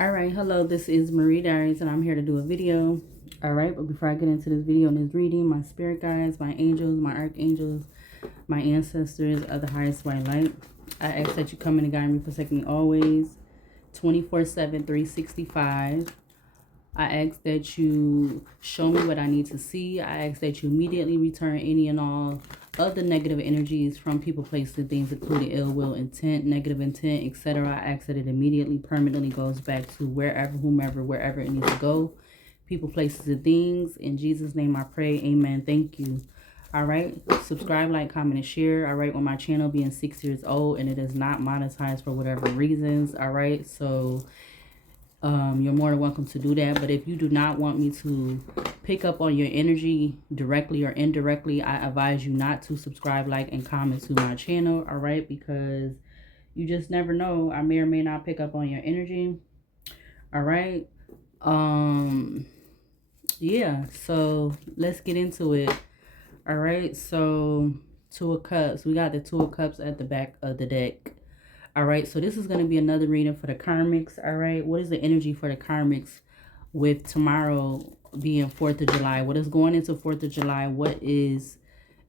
All right, hello, this is Marie Diaries, and I'm here to do a video. All right, but before I get into this video and this reading, my spirit guides, my angels, my archangels, my ancestors of the highest white light, I ask that you come in and guide me, protect me always, 24/7, 365. I ask that you show me what I need to see. I ask that you immediately return any and all of the negative energies from people, places, and things, including ill will, intent, negative intent, etc. I ask that it immediately, permanently goes back to wherever, whomever, wherever it needs to go. People, places, and things. In Jesus' name I pray. Amen. Thank you. All right. Subscribe, like, comment, and share. All right. On my channel being 6 years old and it is not monetized for whatever reasons. All right. So you're more than welcome to do that. But if you do not want me to pick up on your energy directly or indirectly, I advise you not to subscribe, like, and comment to my channel. All right, because you just never know. I may or may not pick up on your energy. All right. Yeah, so let's get into it. All right, so Two of Cups. We got the Two of Cups at the back of the deck. All right, so this is going to be another reading for the karmics. All right, what is the energy for the karmics with tomorrow being 4th of July? What is going into 4th of July? What is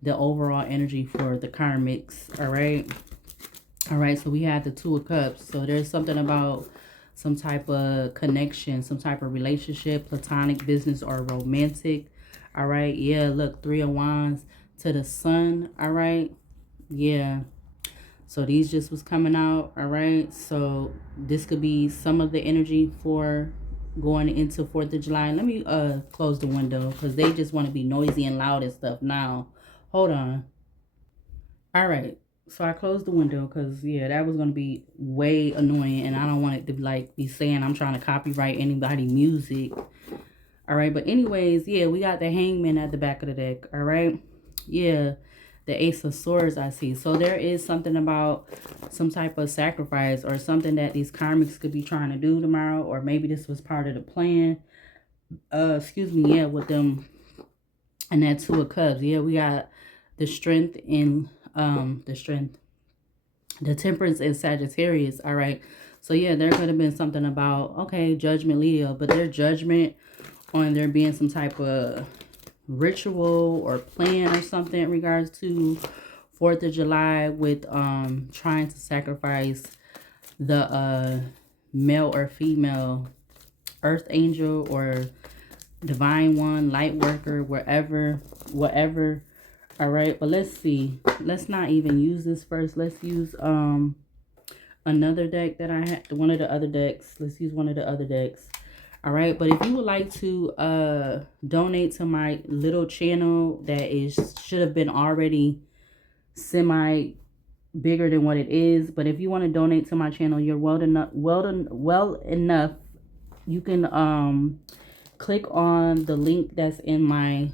the overall energy for the karmics? All right, so we have the Two of Cups. So there's something about some type of connection, some type of relationship, platonic, business, or romantic. All right, yeah, look, Three of Wands to the Sun. All right, yeah. So these just was coming out. All right, so this could be some of the energy for going into 4th of July. Let me close the window because they just want to be noisy and loud and stuff now. Hold on. All right, so I closed the window because yeah, that was going to be way annoying, and I don't want it to like be saying I'm trying to copyright anybody music. All right, but anyways, yeah, we got the Hangman at the back of the deck. All right, yeah, the Ace of Swords I see. So there is something about some type of sacrifice or something that these karmics could be trying to do tomorrow, or maybe this was part of the plan. Excuse me, yeah, with them and that Two of Cups. Yeah, we got the strength in the Temperance and Sagittarius. All right, so yeah, there could have been something about, okay, judgment Leo, but their judgment on there being some type of ritual or plan or something in regards to 4th of July with trying to sacrifice the male or female earth angel or divine one, light worker, whatever. All right, but let's see. Let's not even use this first. Let's use another deck that I had, one of the other decks. Let's use one of the other decks. All right, but if you would like to donate to my little channel that is should have been already semi bigger than what it is, but if you want to donate to my channel, you're well enough. You can click on the link that's in my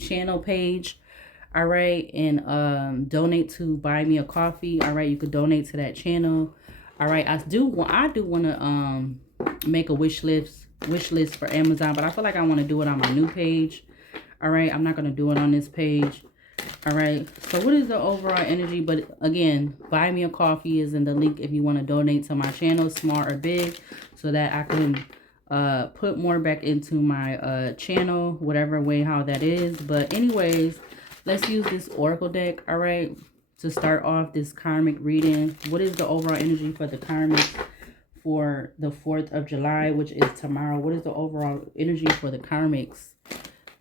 channel page. All right, and donate to buy me a coffee. All right, you could donate to that channel. All right, I do want to make a wish list for Amazon, but I feel like I want to do it on my new page. All right, I'm not going to do it on this page. All right, so what is the overall energy? But again, buy me a coffee is in the link if you want to donate to my channel, small or big, so that I can put more back into my channel, whatever way how that is. But anyways, let's use this oracle deck. All right, to start off this karmic reading. What is the overall energy for the karmic for the 4th of July, which is tomorrow? What is the overall energy for the karmics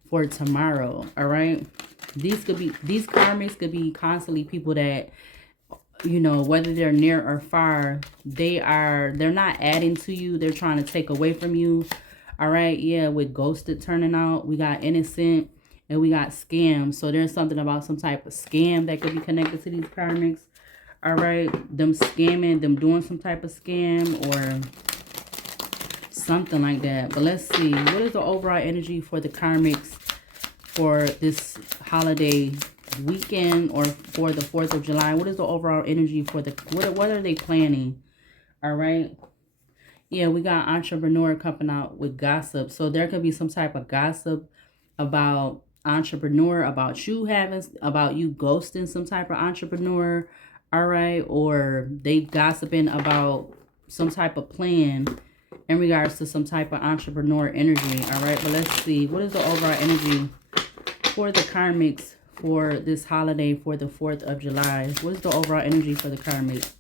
for tomorrow? All right, these karmics could be constantly people that, you know, whether they're near or far, they're not adding to you, they're trying to take away from you. All right, yeah, with ghosted turning out, we got innocent and we got scam. So there's something about some type of scam that could be connected to these karmics. All right, them scamming, them doing some type of scam or something like that. But let's see, what is the overall energy for the karmics for this holiday weekend or for the 4th of July? What is the overall energy for the, what are they planning? All right, yeah, we got entrepreneur coming out with gossip. So there could be some type of gossip about entrepreneur, about you ghosting some type of entrepreneur. All right, or they gossiping about some type of plan in regards to some type of entrepreneur energy. All right, but let's see. What is the overall energy for the karmics for this holiday for the 4th of July? What is the overall energy for the karmics?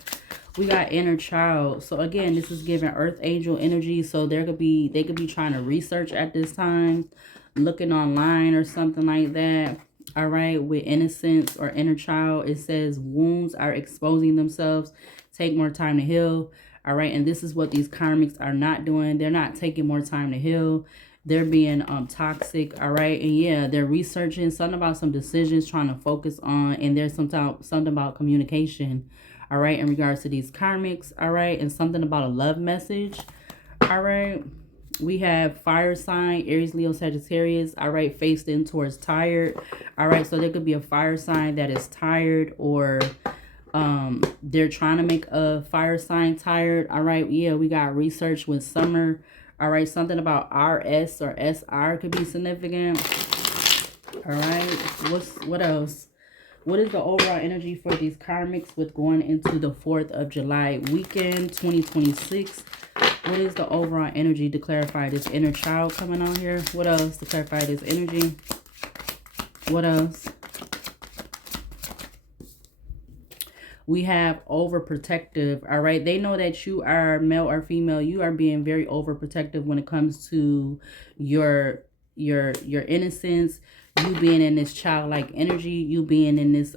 We got inner child. So again, this is giving earth angel energy. So they could be trying to research at this time, looking online or something like that. All right, with innocence or inner child, it says wounds are exposing themselves. Take more time to heal. All right, and this is what these karmics are not doing. They're not taking more time to heal. They're being toxic. All right, and yeah, they're researching something about some decisions, trying to focus on, and there's something about communication. All right, in regards to these karmics. All right, and something about a love message. All right. We have fire sign, Aries, Leo, Sagittarius. All right, faced in towards tired. All right, so there could be a fire sign that is tired, or they're trying to make a fire sign tired. All right, yeah, we got research with summer. All right, something about RS or SR could be significant. All right, what else? What is the overall energy for these karmics with going into the 4th of July weekend 2026? What is the overall energy to clarify this inner child coming on here? What else to clarify this energy? What else? We have overprotective. All right, they know that you are male or female. You are being very overprotective when it comes to your innocence. You being in this childlike energy. You being in this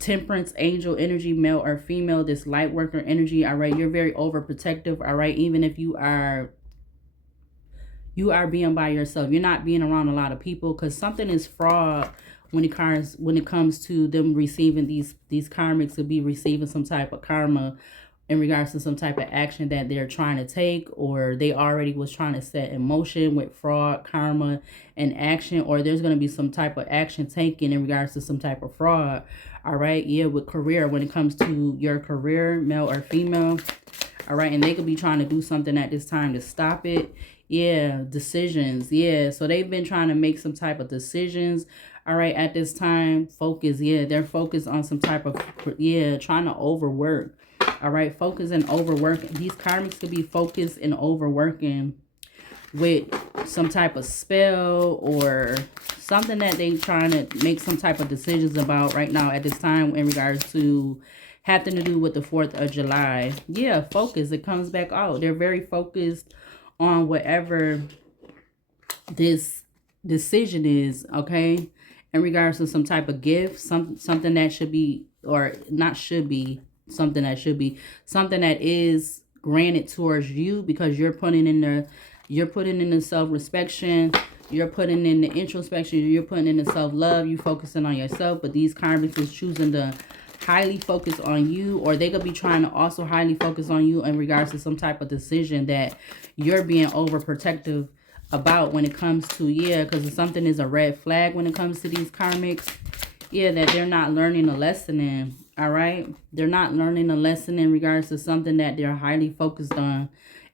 temperance angel energy, male or female, this light worker energy. All right, you're very overprotective. All right, even if you are being by yourself, you're not being around a lot of people, because something is fraud when it comes to them receiving these karmics to be receiving some type of karma in regards to some type of action that they're trying to take, or they already was trying to set in motion with fraud, karma, and action, or there's going to be some type of action taken in regards to some type of fraud. All right, yeah, with career, when it comes to your career, male or female. All right, and they could be trying to do something at this time to stop it. Yeah, decisions. Yeah, so they've been trying to make some type of decisions. All right, at this time, focus. Yeah, they're focused on some type of, yeah, trying to overwork. All right, focus and overworking. These karmics could be focused and overworking with some type of spell or something that they trying to make some type of decisions about right now at this time in regards to having to do with the 4th of July. Yeah, focus. It comes back out. They're very focused on whatever this decision is, okay? In regards to some type of gift, something that should be, or not should be, something that should be, something that is granted towards you, because you're putting in the self-respect, you're putting in the introspection, you're putting in the self-love, you focusing on yourself. But these karmics is choosing to highly focus on you, or they could be trying to also highly focus on you in regards to some type of decision that you're being overprotective about when it comes to, yeah, because something is a red flag when it comes to these karmics. Yeah, that they're not learning a lesson in. All right, they're not learning a lesson in regards to something that they're highly focused on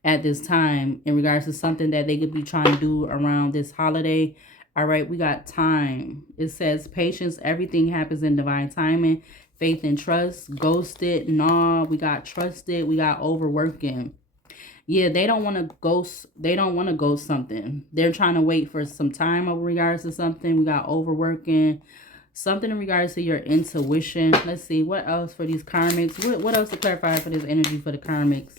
at this time, in regards to something that they could be trying to do around this holiday. All right, we got time. It says patience. Everything happens in divine timing. Faith and trust. Ghosted. Nah, we got trusted. We got overworking. Yeah, they don't want to ghost. They don't want to ghost something. They're trying to wait for some time over regards to something. We got overworking. Something in regards to your intuition. Let's see. What else for these karmics? What else to clarify for this energy for the karmics?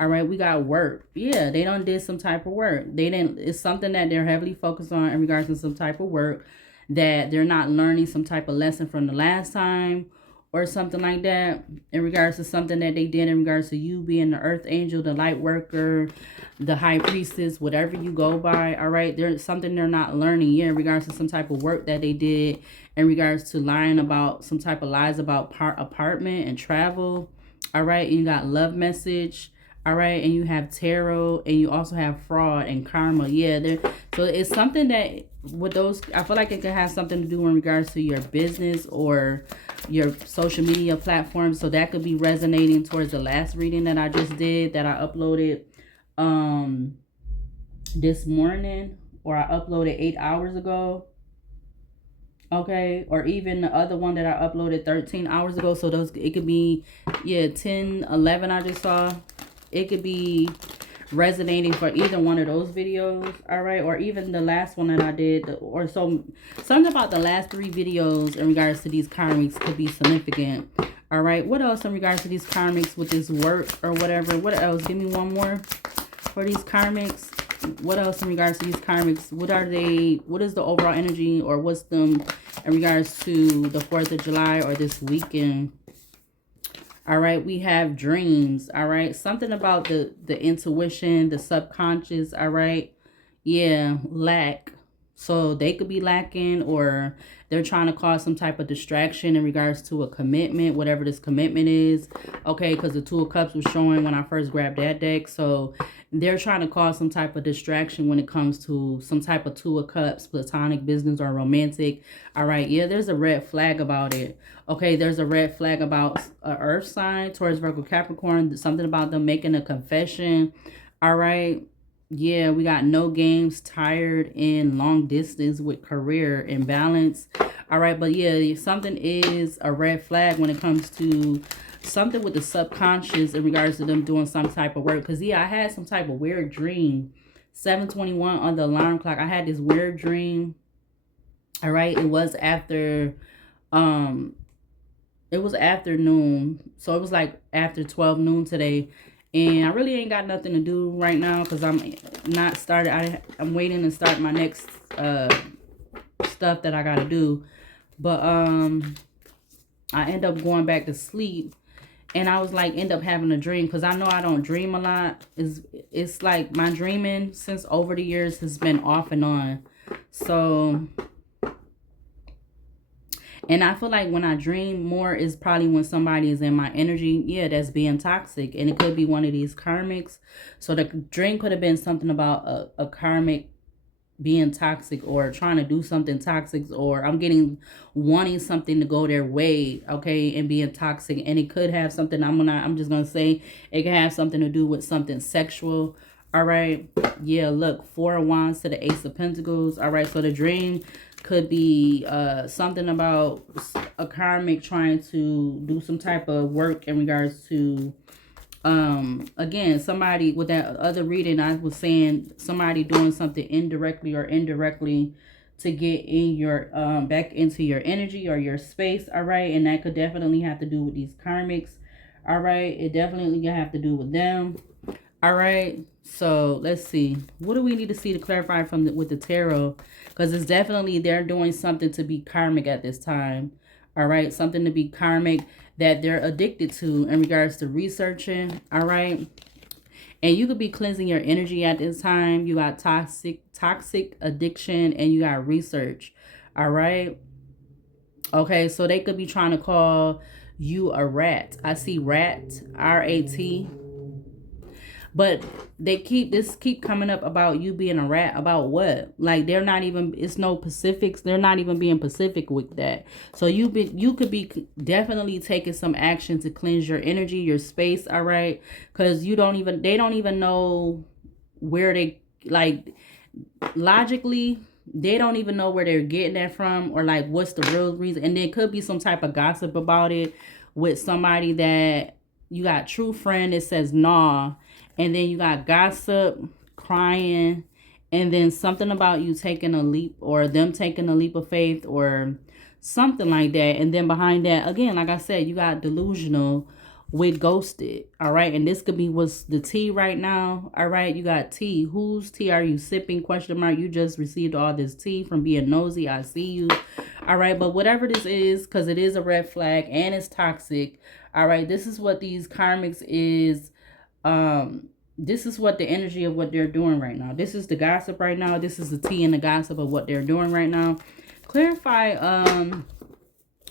All right, we got work. Yeah, they done did some type of work. It's something that they're heavily focused on in regards to some type of work, that they're not learning some type of lesson from the last time or something like that, in regards to something that they did in regards to you being the earth angel, the light worker, the high priestess, whatever you go by. All right, there's something they're not learning, yeah, in regards to some type of work that they did in regards to lying about some type of lies about apartment and travel. All right, and you got love message. All right, and you have tarot, and you also have fraud and karma. Yeah, so it's something that with those, I feel like it could have something to do in regards to your business or your social media platforms. So that could be resonating towards the last reading that I just did, that I uploaded this morning, or I uploaded 8 hours ago. Okay, or even the other one that I uploaded 13 hours ago. So those, it could be, yeah, 10, 11 I just saw. It could be resonating for either one of those videos, all right? Or even the last one that I did, or so something about the last 3 videos in regards to these karmics could be significant. All right, what else in regards to these karmics with this work or whatever? What else? Give me one more for these karmics. What else in regards to these karmics? What are they? What is the overall energy, or what's them in regards to the 4th of July or this weekend? All right, we have dreams. All right, something about the intuition, the subconscious. All right, yeah, lack. So they could be lacking, or they're trying to cause some type of distraction in regards to a commitment, whatever this commitment is. Okay, because the 2 of Cups was showing when I first grabbed that deck. So they're trying to cause some type of distraction when it comes to some type of 2 of Cups, platonic, business, or romantic. All right, yeah, there's a red flag about it. Okay, there's a red flag about a earth sign, Taurus, Virgo, Capricorn, something about them making a confession. All right. Yeah, we got no games, tired, and long distance with career imbalance. All right, but yeah, something is a red flag when it comes to something with the subconscious in regards to them doing some type of work. Because, yeah, I had some type of weird dream. 7:21 on the alarm clock. I had this weird dream. All right, it was after, it was afternoon. So it was like after 12 noon today. And I really ain't got nothing to do right now because I'm not started. I'm waiting to start my next stuff that I got to do. But I end up going back to sleep. And I was like, end up having a dream because I know I don't dream a lot. It's like my dreaming since over the years has been off and on. So, and I feel like when I dream more is probably when somebody is in my energy. Yeah, that's being toxic. And it could be one of these karmics. So the dream could have been something about a karmic being toxic or trying to do something toxic, or I'm getting wanting something to go their way, okay, and being toxic. And it could have something, I'm just gonna say it can have something to do with something sexual. All right, yeah, look, 4 of Wands to the Ace of Pentacles. All right, so the dream could be something about a karmic trying to do some type of work in regards to again, somebody with that other reading, I was saying somebody doing something indirectly to get in your back into your energy or your space. All right, and that could definitely have to do with these karmics. All right, it definitely gonna have to do with them. All right, so let's see, what do we need to see to clarify from with the tarot, because it's definitely they're doing something to be karmic at this time. All right, something to be karmic that they're addicted to in regards to researching. All right, and you could be cleansing your energy at this time. You got toxic addiction, and you got research. All right, okay, so they could be trying to call you a rat. I see rat, R-A-T. But they keep coming up about you being a rat. About what? Like, they're not even, it's no Pacifics. They're not even being Pacific with that. So you could be definitely taking some action to cleanse your energy, your space, all right? Because they don't even know where they, like, logically, they don't even know where they're getting that from, or like what's the real reason. And there could be some type of gossip about it with somebody that you got true friend that says nah. And then you got gossip, crying, and then something about you taking a leap, or them taking a leap of faith, or something like that. And then behind that, again, like I said, you got delusional with ghosted. All right, and this could be what's the tea right now. All right, you got tea. Whose tea are you sipping? Question mark. You just received all this tea from being nosy. I see you. All right, but whatever this is, because it is a red flag and it's toxic. All right, this is what these karmics is. This is what the energy of what they're doing right now. This is the gossip right now. This is the tea and the gossip of what they're doing right now. Clarify,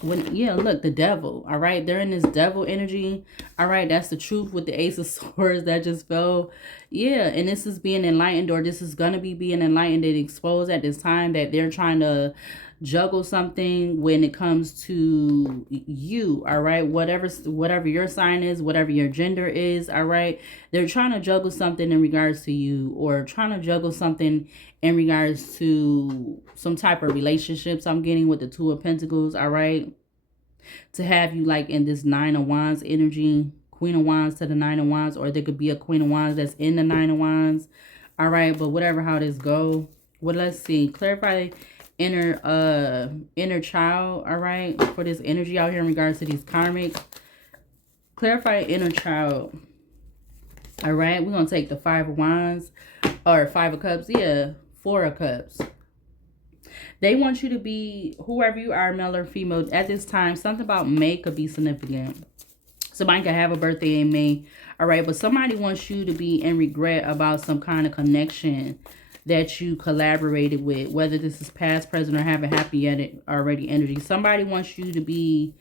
yeah, look, the devil. All right, they're in this devil energy. All right, that's the truth with the Ace of Swords that just fell. Yeah, and this is being enlightened, or this is gonna be being enlightened and exposed at this time, that they're trying to juggle something when it comes to you, all right? Whatever your sign is, whatever your gender is, all right? They're trying to juggle something in regards to you, or trying to juggle something in regards to some type of relationships I'm getting with the Two of Pentacles, all right? To have you like in this Nine of Wands energy, Queen of Wands to the Nine of Wands, or there could be a Queen of Wands that's in the Nine of Wands. All right, but whatever how this go. Well, let's see. Clarify inner child, all right, for this energy out here in regards to these karmics. Clarify inner child. All right, we're gonna take the Five of Wands or Five of Cups. Yeah, Four of Cups. They want you to be, whoever you are, male or female, at this time, something about May could be significant. Somebody could have a birthday in May. All right, but somebody wants you to be in regret about some kind of connection that you collaborated with, whether this is past, present, or haven't happened yet already energy. Somebody wants you to be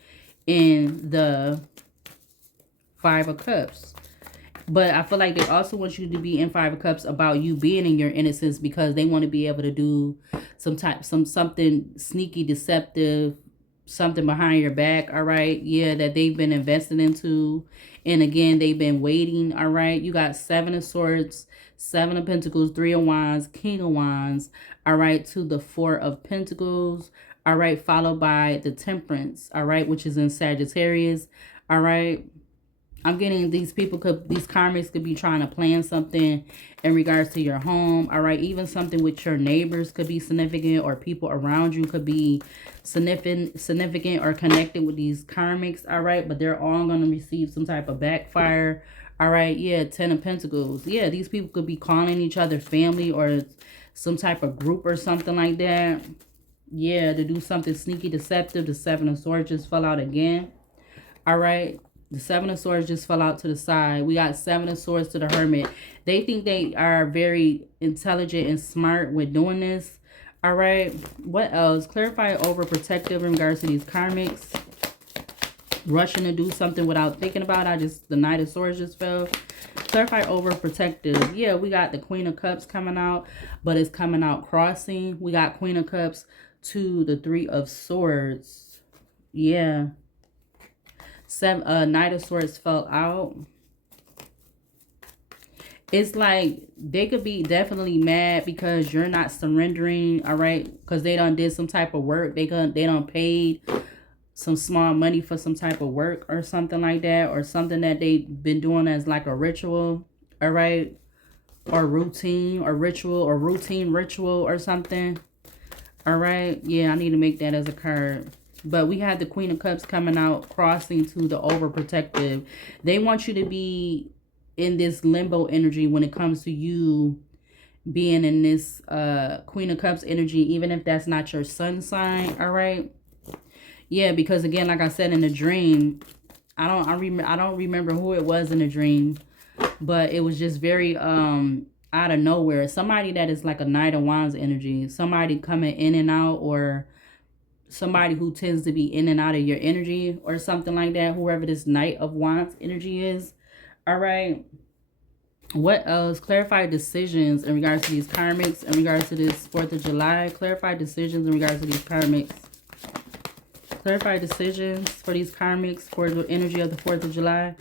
in the Five of Cups. But I feel like they also want you to be in Five of Cups about you being in your innocence, because they want to be able to do something sneaky, deceptive, something behind your back, all right? Yeah, that they've been invested into. And again, they've been waiting, all right? You got Seven of Swords, Seven of Pentacles, Three of Wands, King of Wands, all right, to the Four of Pentacles, all right, followed by the Temperance, all right, which is in Sagittarius, all right? I'm getting these karmics could be trying to plan something in regards to your home. All right. Even something with your neighbors could be significant, or people around you could be significant or connected with these karmics. All right. But they're all going to receive some type of backfire. All right. Yeah. Ten of Pentacles. Yeah. These people could be calling each other family, or some type of group or something like that. Yeah. To do something sneaky, deceptive. The Seven of Swords just fell out again. All right. The Seven of Swords just fell out to the side. We got Seven of Swords to the Hermit. They think they are very intelligent and smart with doing this. All right. What else? Clarify overprotective in regards to these karmics. Rushing to do something without thinking about it. The Knight of Swords just fell. Clarify overprotective. Yeah, we got the Queen of Cups coming out, but it's coming out crossing. We got Queen of Cups to the Three of Swords. Yeah. Knight of Swords fell out. It's like they could be definitely mad because you're not surrendering, all right? Because they done did some type of work. They done paid some small money for some type of work or something like that, or something that they've been doing as like a ritual, all right? Or routine or ritual, or routine ritual or something. All right? Yeah, I need to make that as a card. But we had the Queen of Cups coming out, crossing to the overprotective. They want you to be in this limbo energy when it comes to you being in this Queen of Cups energy, even if that's not your sun sign, all right? Yeah, because again, like I said in the dream, I don't remember who it was in the dream, but it was just very out of nowhere. Somebody that is like a Knight of Wands energy, somebody coming in and out, or somebody who tends to be in and out of your energy or something like that, whoever this Knight of Wands energy is. All right. What else? Clarify decisions in regards to these karmics, in regards to this 4th of July. Clarify decisions in regards to these karmics. Clarify decisions for these karmics for the energy of the 4th of July.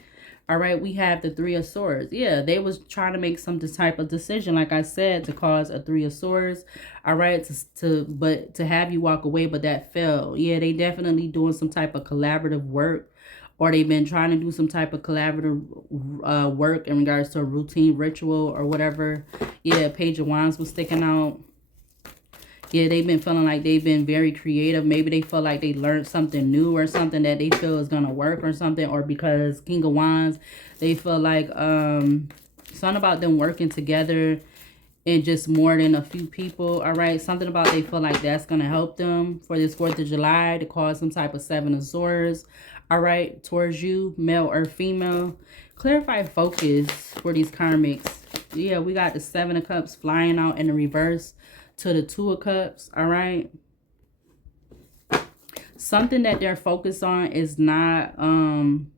All right, we have the Three of Swords. Yeah, they was trying to make some type of decision, like I said, to cause a Three of Swords. All right, but to have you walk away, but that fell. Yeah, they definitely doing some type of collaborative work, or they've been trying to do some type of collaborative work in regards to a routine ritual or whatever. Yeah, Page of Wands was sticking out. Yeah, they've been feeling like they've been very creative. Maybe they feel like they learned something new or something that they feel is going to work or something. Or because King of Wands, they feel like something about them working together and just more than a few people. All right. Something about they feel like that's going to help them for this 4th of July to cause some type of Seven of Swords. All right. Towards you, male or female. Clarify focus for these karmics. Yeah, we got the Seven of Cups flying out in the reverse to the Two of Cups. All right. Something that they're focused on is not in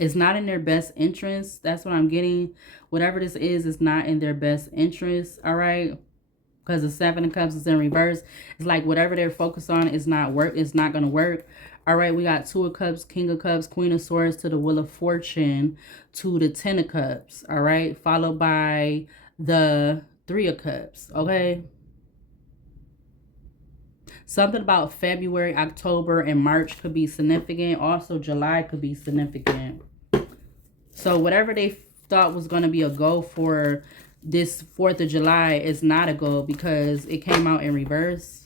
their best interest. That's what I'm getting. Whatever this is not in their best interest. All right. because the Seven of Cups is in reverse. It's like whatever they're focused on is not work. It's not going to work. All right, we got Two of Cups, King of Cups, Queen of Swords to the Wheel of Fortune to the Ten of Cups. All right, followed by the Three of Cups. Okay. Something about February, October, and March could be significant. Also, July could be significant. So whatever they thought was going to be a goal for this 4th of July is not a goal because it came out in reverse.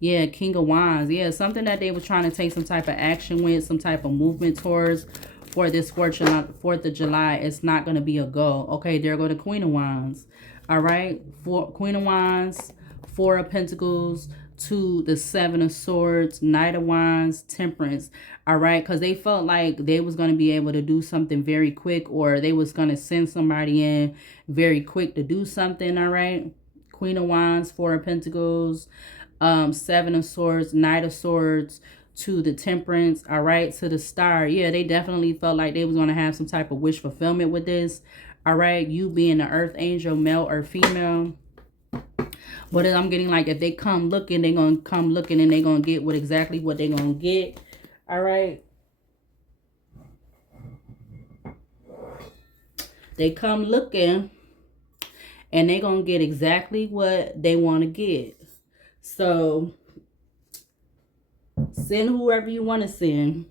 Yeah, King of Wands. Yeah, something that they were trying to take some type of action with, some type of movement towards for this 4th of July. It's not going to be a goal. Okay, there go the Queen of Wands. All right, Queen of Wands, Four of Pentacles, to the Seven of Swords, Knight of Wands, Temperance. All right, because they felt like they was going to be able to do something very quick, or they was going to send somebody in very quick to do something. All right, Queen of Wands, Four of Pentacles, Seven of Swords, Knight of Swords, to the Temperance. All right, to the Star. Yeah, they definitely felt like they was going to have some type of wish fulfillment with this. All right, you being the Earth Angel, male or female. But I'm getting like if they come looking, they're going to come looking and they're going to get what exactly what they're going to get. All right. They come looking and they're going to get exactly what they want to get. So send whoever you want to send.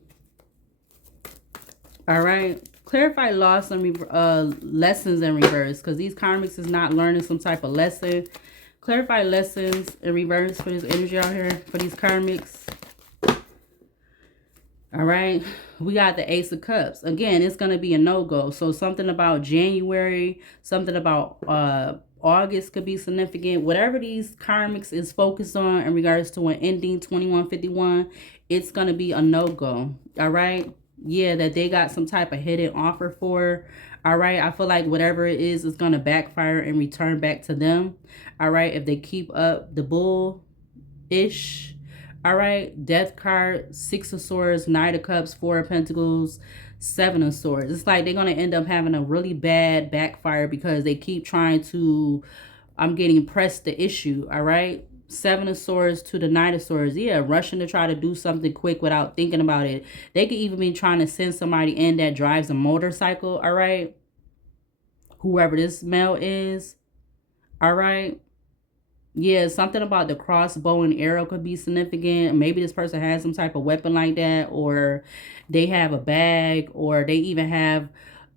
All right. Clarify loss and lessons in reverse, because these karmics is not learning some type of lesson. Clarify lessons in reverse for this energy out here, for these karmics. All right. We got the Ace of Cups. Again, it's going to be a no-go. So something about January, something about August could be significant. Whatever these karmics is focused on in regards to an ending 2151, it's going to be a no-go. All right. Yeah, that they got some type of hidden offer for. All right, I feel like whatever it is going to backfire and return back to them. All right, if they keep up the bull-ish. All right, Death card, Six of Swords, Knight of Cups, Four of Pentacles, Seven of Swords. It's like they're going to end up having a really bad backfire because they keep trying to, I'm getting pressed the issue. All right, Seven of Swords to the Knight of Swords. Yeah, rushing to try to do something quick without thinking about it. They could even be trying to send somebody in that drives a motorcycle. All right, whoever this male is. All right. Yeah, something about the crossbow and arrow could be significant. Maybe this person has some type of weapon like that, or they have a bag, or they even have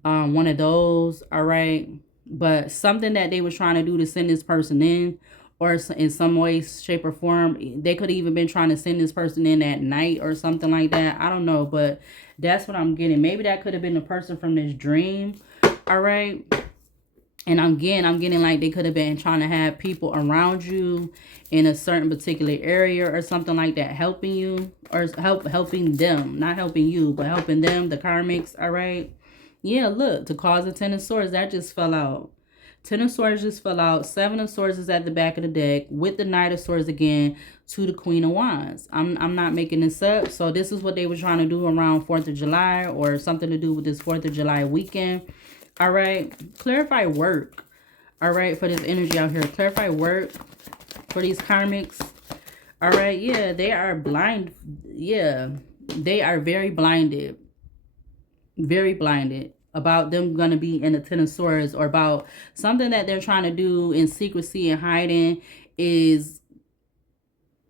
one of those. All right. But something that they was trying to do to send this person in, or in some way, shape, or form. They could have even been trying to send this person in at night or something like that. I don't know, but that's what I'm getting. Maybe that could have been the person from this dream. All right. And again, I'm getting like they could have been trying to have people around you in a certain particular area or something like that, helping you, or helping them, not helping you, but helping them, the karmics. All right. Yeah, look, to cause a Ten of Swords, that just fell out. Ten of Swords just fell out. Seven of Swords is at the back of the deck with the Knight of Swords again to the Queen of Wands. I'm not making this up. So this is what they were trying to do around 4th of July, or something to do with this 4th of July weekend. All right, clarify work. All right, for this energy out here, clarify work for these karmics. All right, yeah, they are blind. Yeah, they are very blinded about them going to be in the Ten of Swords, or about something that they're trying to do in secrecy and hiding is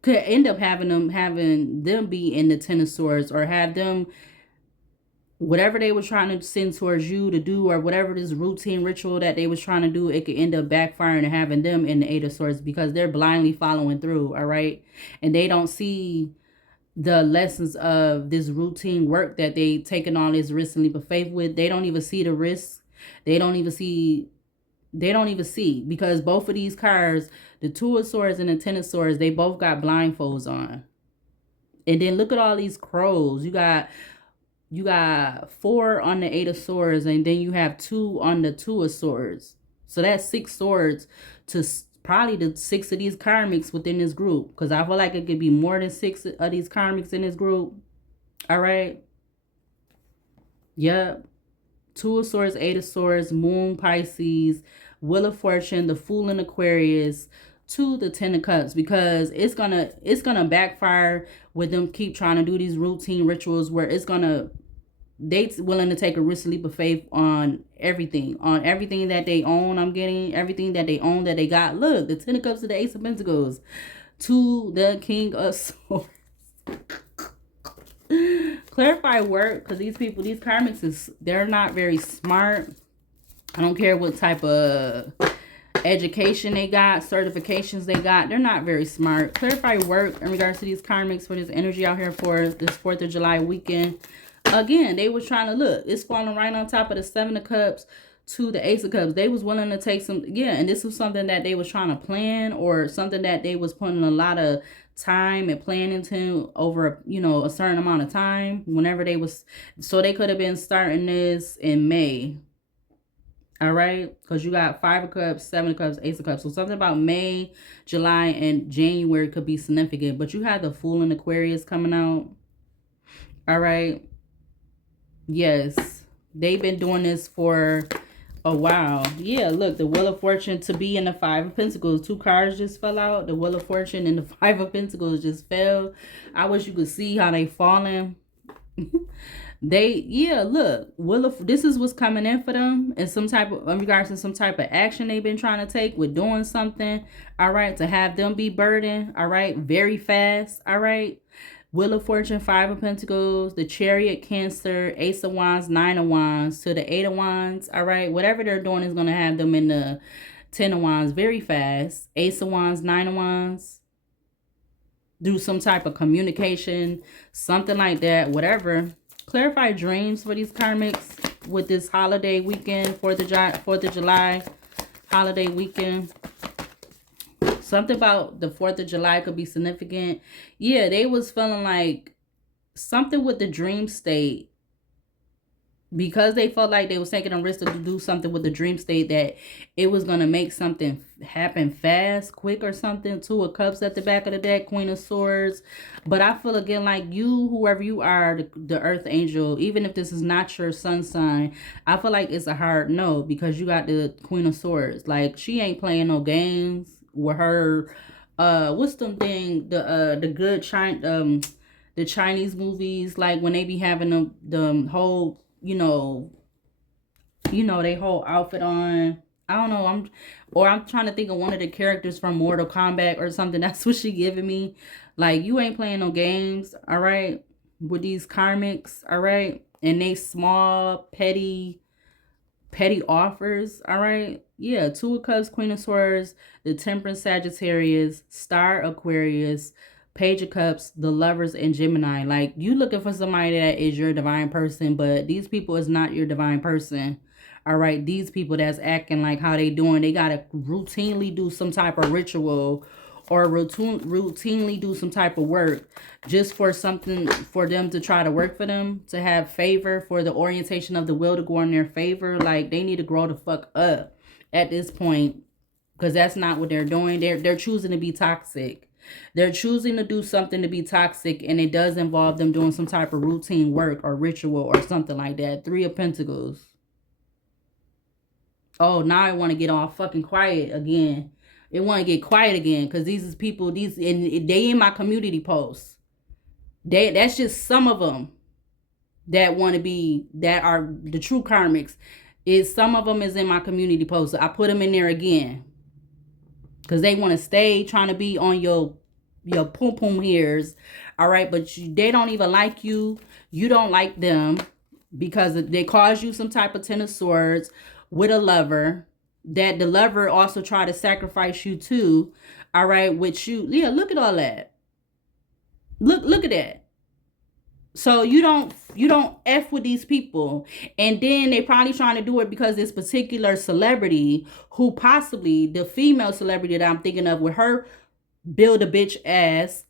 could end up having them be in the Ten of Swords, or have them, whatever they were trying to send towards you to do, or whatever this routine ritual that they was trying to do, it could end up backfiring and having them in the Eight of Swords, because they're blindly following through. All right, and they don't see the lessons of this routine work that they taken all this risk and leap of faith with. They don't even see the risk. They don't even see, because both of these cards, the Two of Swords and the Ten of Swords, they both got blindfolds on. And then look at all these crows. You got 4 on the Eight of Swords, and then you have 2 on the Two of Swords. So that's 6 swords to probably the 6 of these karmics within this group, because I feel like it could be more than 6 of these karmics in this group. All right. Yep. Two of Swords, Eight of Swords, Moon, Pisces, Wheel of Fortune, the Fool in Aquarius, to the Ten of Cups, because it's gonna backfire with them keep trying to do these routine rituals where they willing to take a risk leap of faith on everything that they own. I'm getting everything that they own, that they got. Look, the Ten of Cups to the Ace of Pentacles, to the King of Swords. Clarify work, because these people, these karmics, they're not very smart. I don't care what type of education they got, certifications they got, they're not very smart. Clarify work in regards to these karmics for this energy out here for this 4th of July weekend. Again, they was trying to look, it's falling right on top of the Seven of Cups to the Ace of Cups. They was willing to take some, and this was something that they was trying to plan, or something that they was putting a lot of time and planning to over, a certain amount of time whenever they was, so they could have been starting this in May. All right, because you got 5 of Cups, 7 of Cups, Ace of Cups. So something about May, July, and January could be significant. But you have the Fool in Aquarius coming out. All right. Yes, they've been doing this for a while. Yeah, look, the Wheel of Fortune to be in the 5 of Pentacles. 2 cards just fell out. The Wheel of Fortune and the 5 of Pentacles just fell. I wish you could see how they falling. Look, this is what's coming in for them, in some type of, in regards to some type of action they've been trying to take with doing something. All right, to have them be burdened. All right, very fast. All right, Wheel of Fortune, 5 of Pentacles, the Chariot, Cancer, Ace of Wands, 9 of Wands, to the 8 of Wands. All right, whatever they're doing is going to have them in the 10 of Wands very fast. Ace of Wands, 9 of Wands. Do some type of communication, something like that, whatever. Clarify dreams for these karmics with this holiday weekend, 4th of July holiday weekend. Something about the 4th of July could be significant. Yeah, they was feeling like something with the dream state, because they felt like they was taking a risk to do something with the dream state, that it was going to make something happen fast, quick or something. 2 of Cups at the back of the deck, Queen of Swords. But I feel again like you, whoever you are, the Earth Angel, even if this is not your sun sign, I feel like it's a hard no, because you got the Queen of Swords. Like, she ain't playing no games with her, what's them thing, the good the Chinese movies, like when they be having the whole, they whole outfit on. I don't know. I'm trying to think of one of the characters from Mortal Kombat or something. That's what she giving me. Like, you ain't playing no games, all right, with these karmics, all right, and they small, petty offers, all right. Yeah, 2 of Cups, Queen of Swords, the Temperance, Sagittarius, Star, Aquarius, Page of Cups, the Lovers, and Gemini. Like, you looking for somebody that is your divine person, but these people is not your divine person. All right, these people that's acting like how they doing, they gotta routinely do some type of ritual, or routinely do some type of work just for something, for them to try to work for them, to have favor, for the orientation of the wheel to go in their favor. Like, they need to grow the fuck up at this point, because that's not what they're doing. They're choosing to be toxic. They're choosing to do something to be toxic, and it does involve them doing some type of routine work or ritual or something like that. 3 of Pentacles. Oh, now I want to get all fucking quiet again. It want to get quiet again, because these is people, and they in my community posts. That's just some of them that want to be, that are the true karmics. Is some of them is in my community post. So I put them in there again, because they want to stay trying to be on your pum pum hairs, all right? But they don't even like you. You don't like them, because they cause you some type of 10 of Swords with a lover, that the lover also try to sacrifice you too, all right, with you. Yeah, look at all that. Look at that. So you don't F with these people. And then they probably trying to do it because this particular celebrity, who possibly, the female celebrity that I'm thinking of with her build a bitch ass,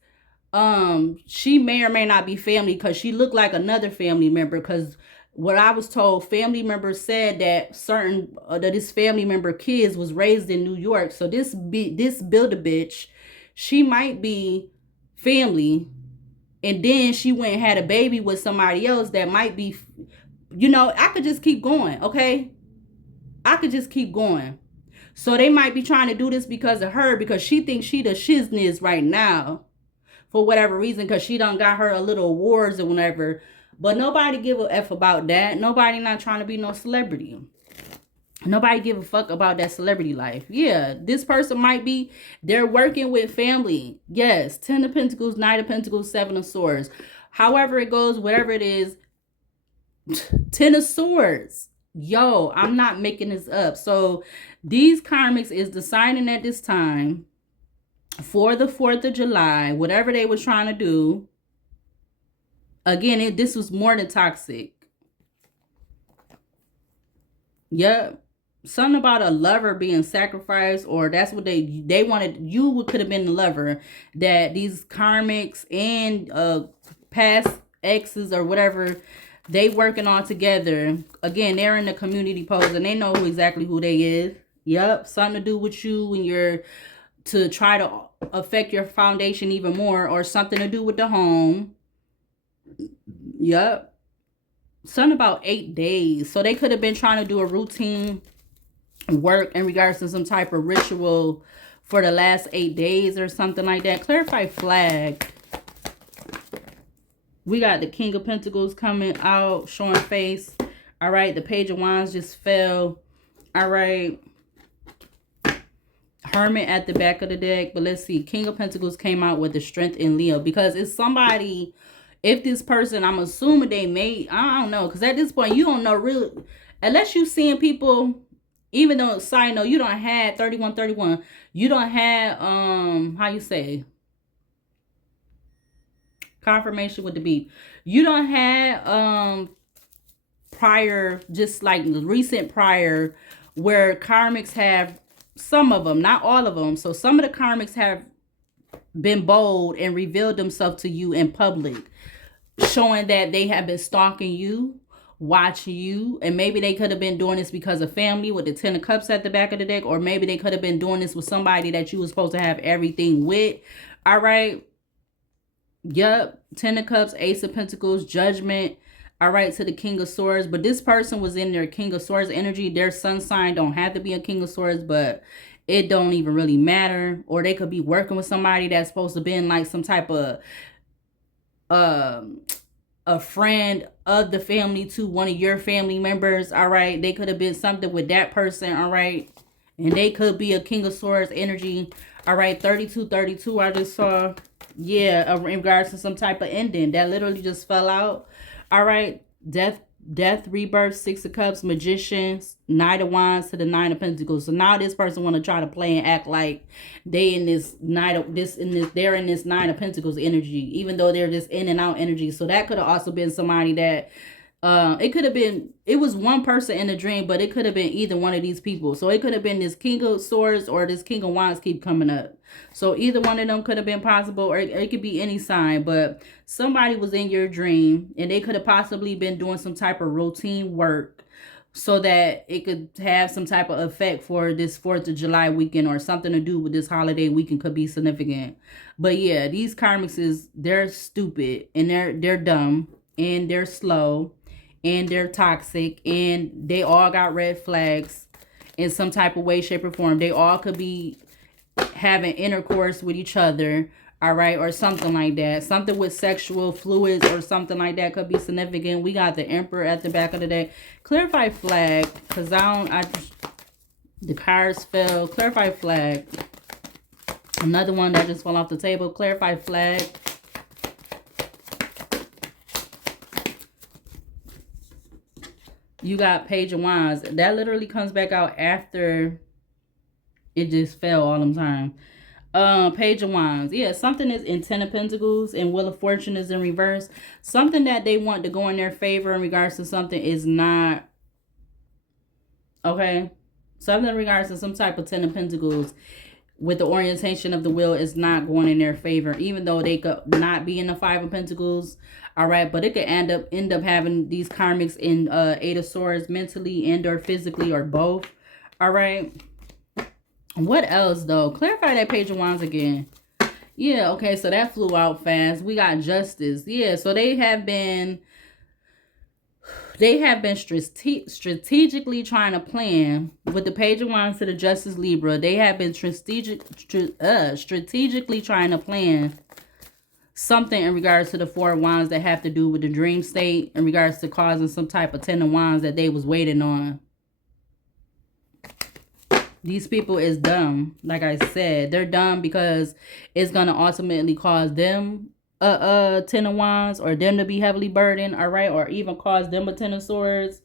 she may or may not be family, because she looked like another family member. Because what I was told, family members said that that this family member kids was raised in New York. So this build a bitch, she might be family. And then she went and had a baby with somebody else that might be, I could just keep going, okay? I could just keep going. So they might be trying to do this because of her, because she thinks she the shizness right now for whatever reason, because she done got her a little awards or whatever. But nobody give a F about that. Nobody not trying to be no celebrity. Nobody give a fuck about that celebrity life. Yeah, this person might be, they're working with family. Yes, 10 of Pentacles, 9 of Pentacles, 7 of Swords. However it goes, whatever it is, 10 of Swords. Yo, I'm not making this up. So these karmics is deciding at this time for the 4th of July, whatever they was trying to do. Again, this was more than toxic. Yep. Something about a lover being sacrificed, or that's what they wanted. You could have been the lover that these karmics and past exes or whatever, they working on together. Again, they're in the community pose and they know exactly who they is. Yep. Something to do with you and your, to try to affect your foundation even more, or something to do with the home. Yep. Something about 8 days. So they could have been trying to do a routine work in regards to some type of ritual for the last 8 days or something like that. Clarify flag. We got the King of Pentacles coming out, showing face. All right, the Page of Wands just fell. All right. Hermit at the back of the deck. But let's see. King of Pentacles came out with the Strength in Leo, because it's somebody, if this person, I'm assuming they may, I don't know, because at this point, you don't know really, unless you seeing people, even though, side note, you don't have 3131, you don't have, how you say, confirmation with the beat. You don't have, prior, just like recent prior, where karmics have, some of them, not all of them. So some of the karmics have been bold and revealed themselves to you in public, showing that they have been stalking you, watching you, and maybe they could have been doing this because of family with the 10 of Cups at the back of the deck, or maybe they could have been doing this with somebody that you were supposed to have everything with. All right. Yep. 10 of Cups, Ace of Pentacles, Judgment. All right, to the King of Swords. But this person was in their King of Swords energy. Their sun sign don't have to be a King of Swords, but it don't even really matter. Or they could be working with somebody that's supposed to be in like some type of a friend of the family to one of your family members. All right, they could have been something with that person. All right, and they could be a King of Swords energy. All right, 3232 I just saw. Yeah, in regards to some type of ending that literally just fell out. All right, death, rebirth, 6 of Cups, Magicians, Knight of Wands to the 9 of Pentacles. So now this person want to try to play and act like they in this they're in this 9 of Pentacles energy, even though they're just in and out energy. So that could have also been somebody that it could have been, it was one person in the dream, but it could have been either one of these people. So it could have been this King of Swords or this King of Wands keep coming up. So either one of them could have been possible, or it could be any sign, but somebody was in your dream and they could have possibly been doing some type of routine work so that it could have some type of effect for this 4th of July weekend, or something to do with this holiday weekend could be significant. But yeah, these karmics they're stupid and they're dumb and they're slow and they're toxic, and they all got red flags in some type of way, shape, or form. They all could be having intercourse with each other, all right, or something like that. Something with sexual fluids or something like that could be significant. We got the Emperor at the back of the deck. Clarify flag, because the cards fell. Clarify flag. Another one that just fell off the table. Clarify flag. You got Page of Wands. That literally comes back out after it just fell all the time. Page of Wands. Yeah, something is in 10 of Pentacles, and Wheel of Fortune is in reverse. Something that they want to go in their favor in regards to something is not. Okay. Something in regards to some type of 10 of Pentacles with the orientation of the wheel is not going in their favor, even though they could not be in the 5 of Pentacles. All right, but it could end up having these karmics in 8 of Swords, mentally and or physically, or both. All right. What else though? Clarify that Page of Wands again. Yeah, okay, so that flew out fast. We got Justice. Yeah, so they have been They have been strategically trying to plan with the Page of Wands to the Justice Libra. They have been strategically trying to plan something in regards to the Four of Wands that have to do with the dream state, in regards to causing some type of Ten of Wands that they was waiting on. These people is dumb. Like I said, they're dumb because it's going to ultimately cause them a Ten of Wands, or them to be heavily burdened, all right? Or even cause them a Ten of Swords,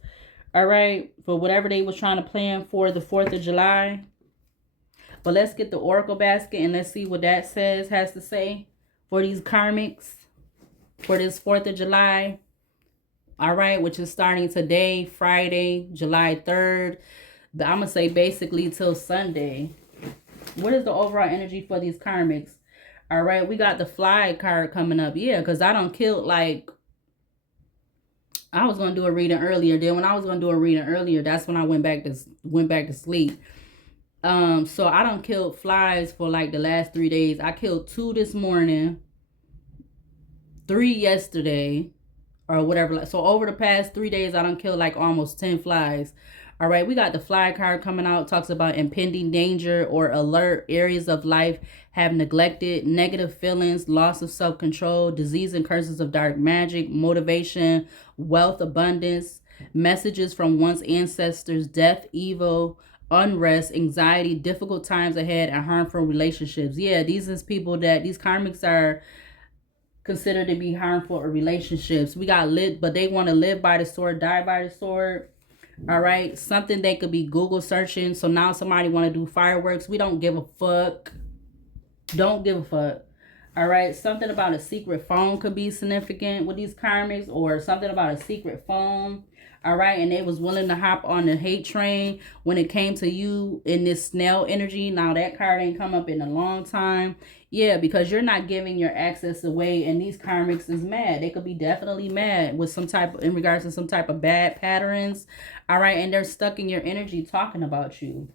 all right? For whatever they was trying to plan for the 4th of July. But let's get the Oracle basket and let's see what that has to say for these karmics for this 4th of July, all right? Which is starting today, Friday, July 3rd. I'm going to say basically till Sunday. What is the overall energy for these karmics? All right, we got the Fly card coming up. Yeah, because I done killed, like, I was going to do a reading earlier. Then when I was going to do a reading earlier, that's when I went back to sleep. So I done killed flies for like the last 3 days. I killed 2 this morning, 3 yesterday, or whatever. So over the past 3 days, I done killed like almost 10 flies. All right, we got the Fly card coming out. Talks about impending danger or alert. Areas of life have neglected, negative feelings, loss of self-control, disease and curses of dark magic, motivation, wealth, abundance, messages from one's ancestors, death, evil, unrest, anxiety, difficult times ahead, and harmful relationships. Yeah, these karmics are considered to be harmful relationships. We got lit, but they want to live by the sword, die by the sword. All right, something they could be Google searching. So now somebody want to do fireworks. We don't give a fuck. Don't give a fuck. All right, something about a secret phone could be significant with these karmics, or something about a secret phone. All right, and they was willing to hop on the hate train when it came to you in this snail energy. Now that card ain't come up in a long time. Yeah, because you're not giving your access away, and these karmics is mad. They could be definitely mad with some type of, in regards to some type of bad patterns. All right, and they're stuck in your energy talking about you.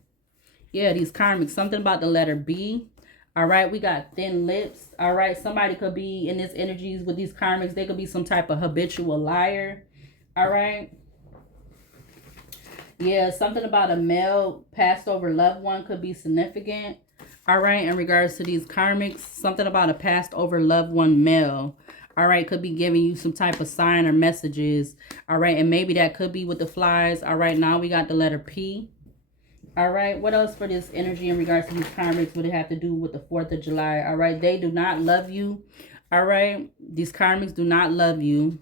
Yeah, these karmics, something about the letter B. All right, we got thin lips. All right, somebody could be in this energies with these karmics. They could be some type of habitual liar. All right. Yeah, something about a male passed over loved one could be significant. All right, in regards to these karmics, something about a passed over loved one male. All right, could be giving you some type of sign or messages. All right, and maybe that could be with the flies. All right, now we got the letter P. All right, what else for this energy in regards to these karmics would it have to do with the 4th of July? All right, they do not love you. All right, these karmics do not love you.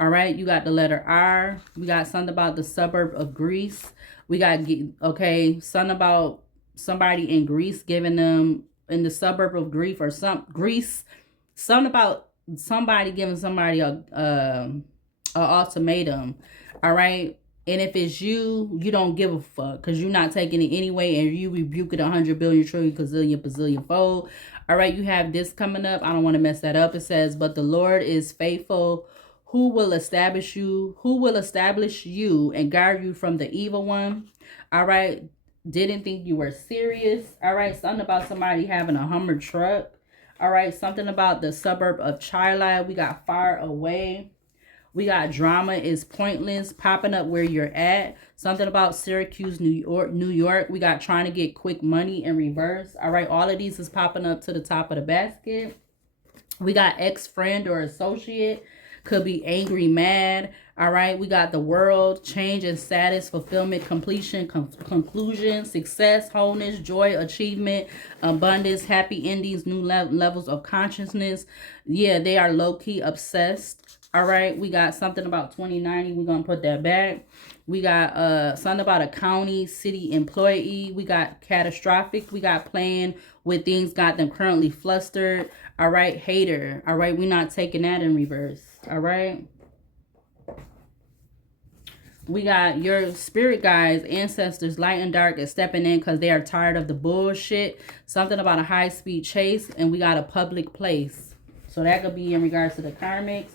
All right, you got the letter R. We got something about the suburb of Greece. We got, okay, something about somebody in Greece giving them, in the suburb of Greece or Greece. Something about somebody giving somebody a ultimatum. All right. And if it's you, you don't give a fuck because you're not taking it anyway, and you rebuke it 100 billion trillion bazillion fold. All right, you have this coming up. I don't want to mess that up. It says, but the Lord is faithful, who will establish you and guard you from the evil one. All right, didn't think you were serious. All right, something about somebody having a Hummer truck. All right, something about the suburb of Chila. We got far away. We got drama is pointless, popping up where you're at. Something about Syracuse, New York. We got trying to get quick money in reverse. All right, all of these is popping up to the top of the basket. We got ex-friend or associate. Could be angry, mad. All right, we got the world, change and status, fulfillment, completion, conclusion, success, wholeness, joy, achievement, abundance, happy endings, new levels of consciousness. Yeah, they are low-key obsessed. All right, we got something about 2090. We're going to put that back. We got something about a county, city employee. We got catastrophic. We got playing with things, got them currently flustered. All right, hater. All right, we're not taking that in reverse. All right. We got your spirit guides, ancestors, light and dark, is stepping in because they are tired of the bullshit. Something about a high-speed chase. And we got a public place. So that could be in regards to the karmics.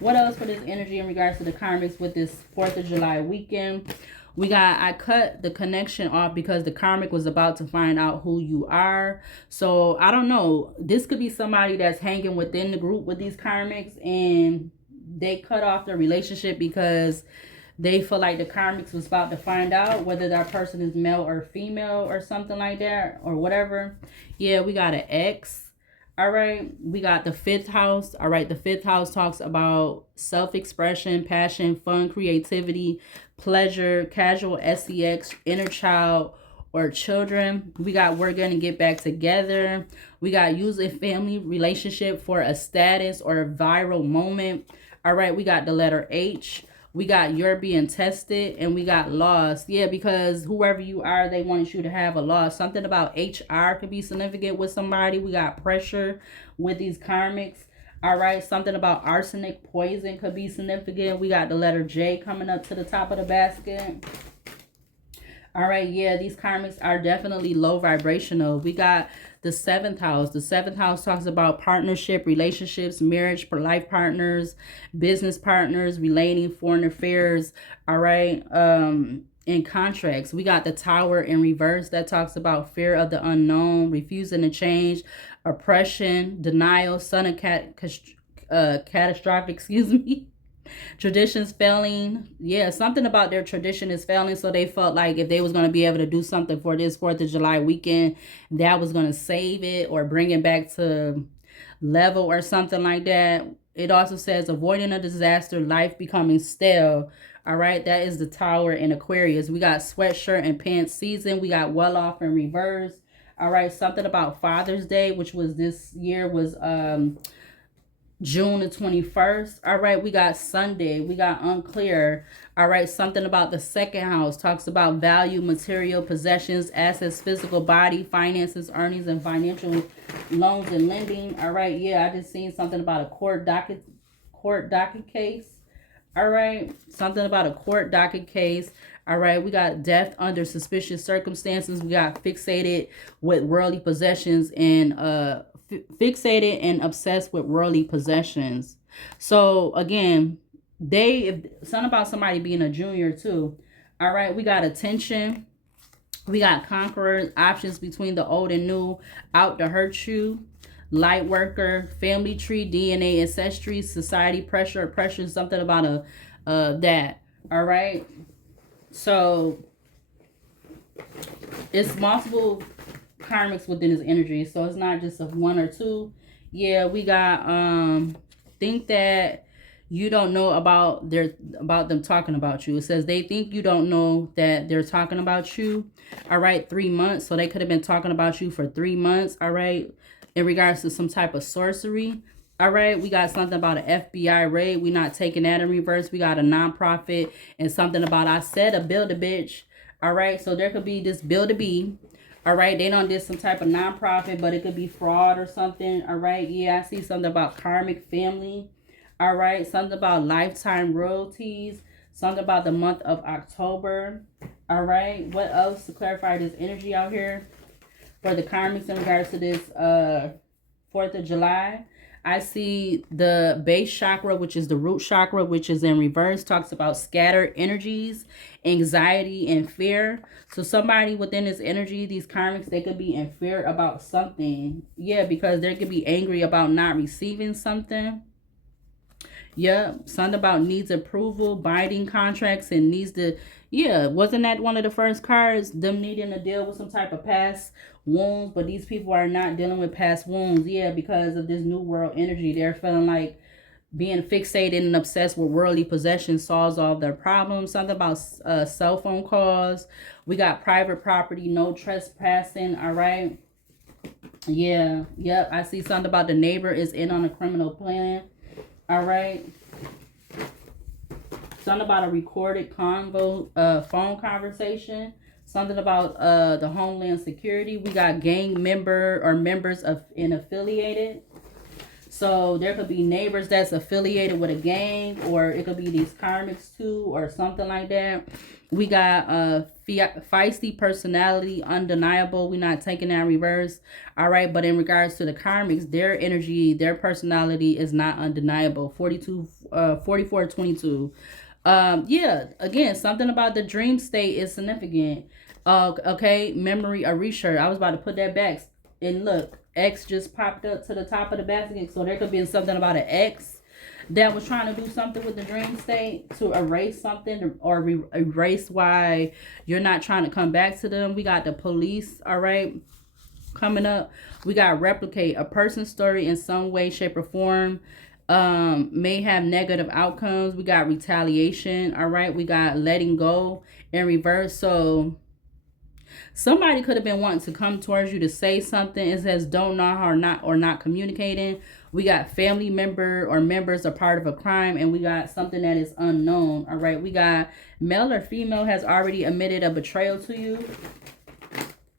What else for this energy in regards to the karmics with this 4th of July weekend? We got, I cut the connection off because the karmic was about to find out who you are. So I don't know. This could be somebody that's hanging within the group with these karmics, and they cut off the relationship because they feel like the karmics was about to find out whether that person is male or female or something like that or whatever. Yeah, we got an X. All right, we got the fifth house. All right, the fifth house talks about self-expression, passion, fun, creativity, pleasure, casual sex, inner child, or children. We got we're going to get back together. We got use a family relationship for a status or a viral moment. All right, we got the letter H. We got you're being tested, and we got lost. Yeah, because whoever you are, they wanted you to have a loss. Something about HR could be significant with somebody. We got pressure with these karmics. All right, something about arsenic poison could be significant. We got the letter J coming up to the top of the basket. All right, yeah, these karmics are definitely low vibrational. We got the seventh house. The seventh house talks about partnership, relationships, marriage, life partners, business partners, relating, foreign affairs. All right, in contracts. We got the tower in reverse that talks about fear of the unknown, refusing to change, oppression, denial, sudden catastrophic, excuse me. Traditions failing. Yeah, something about their tradition is failing, so they felt like if they was going to be able to do something for this 4th of July weekend, that was going to save it or bring it back to level or something like that. It also says avoiding a disaster, life becoming stale. All right, that is the tower in Aquarius. We got sweatshirt and pants season. We got well off in reverse. All right, something about Father's Day, which was this year was June the 21st. All right, we got Sunday. We got unclear. All right, something about the second house talks about value, material, possessions, assets, physical body, finances, earnings, and financial loans and lending. All right, yeah, I just seen something about a court docket case. All right, something about a court docket case. All right, we got death under suspicious circumstances. We got fixated with worldly possessions and fixated and obsessed with worldly possessions. So again, something about somebody being a junior too. All right, we got attention. We got conquerors, options between the old and new, out to hurt you, light worker, family tree, DNA, ancestry, society, pressure, oppression, something about that. All right. So it's multiple karmics within his energy, so it's not just of one or two. Yeah, we got think that you don't know about them talking about you. It says they think you don't know that they're talking about you. All right, 3 months. So they could have been talking about you for 3 months. All right, in regards to some type of sorcery. All right, we got something about an FBI raid. We're not taking that in reverse. We got a nonprofit and something about I said a Build-A-Bitch. All right, so there could be this Build-A-Bee. All right, they don't did some type of nonprofit, but it could be fraud or something. All right, yeah, I see something about karmic family. All right, something about lifetime royalties. Something about the month of October. All right, what else to clarify this energy out here for the karmics in regards to this 4th of July? I see the base chakra, which is the root chakra, which is in reverse, talks about scattered energies, anxiety, and fear. So somebody within this energy, these karmics, they could be in fear about something. Yeah, because they could be angry about not receiving something. Yeah, something about needs approval, binding contracts, and needs to, yeah, wasn't that one of the first cards? Them needing to deal with some type of past wounds, but these people are not dealing with past wounds. Yeah, because of this new world energy. They're feeling like being fixated and obsessed with worldly possessions solves all their problems. Something about cell phone calls. We got private property, no trespassing. All right. Yeah, yep. I see something about the neighbor is in on a criminal plan. All right. Something about a recorded phone conversation. Something about the Homeland Security. We got gang member or members of affiliated. So there could be neighbors that's affiliated with a gang, or it could be these karmics too, or something like that. We got feisty personality, undeniable. We're not taking that reverse. All right, but in regards to the karmics, their energy, their personality is not undeniable. 4422. Yeah, again, something about the dream state is significant. Okay, memory erasure. I was about to put that back. And look, X just popped up to the top of the basket. So there could be something about an X. that was trying to do something with the dream state to erase something or erase why you're not trying to come back to them. We got the police, all right, coming up. We got replicate a person's story in some way, shape, or form. May have negative outcomes. We got retaliation, all right. We got letting go in reverse. So somebody could have been wanting to come towards you to say something. It says don't know how or not communicating. We got family member or members are part of a crime, and we got something that is unknown. All right, we got male or female has already admitted a betrayal to you.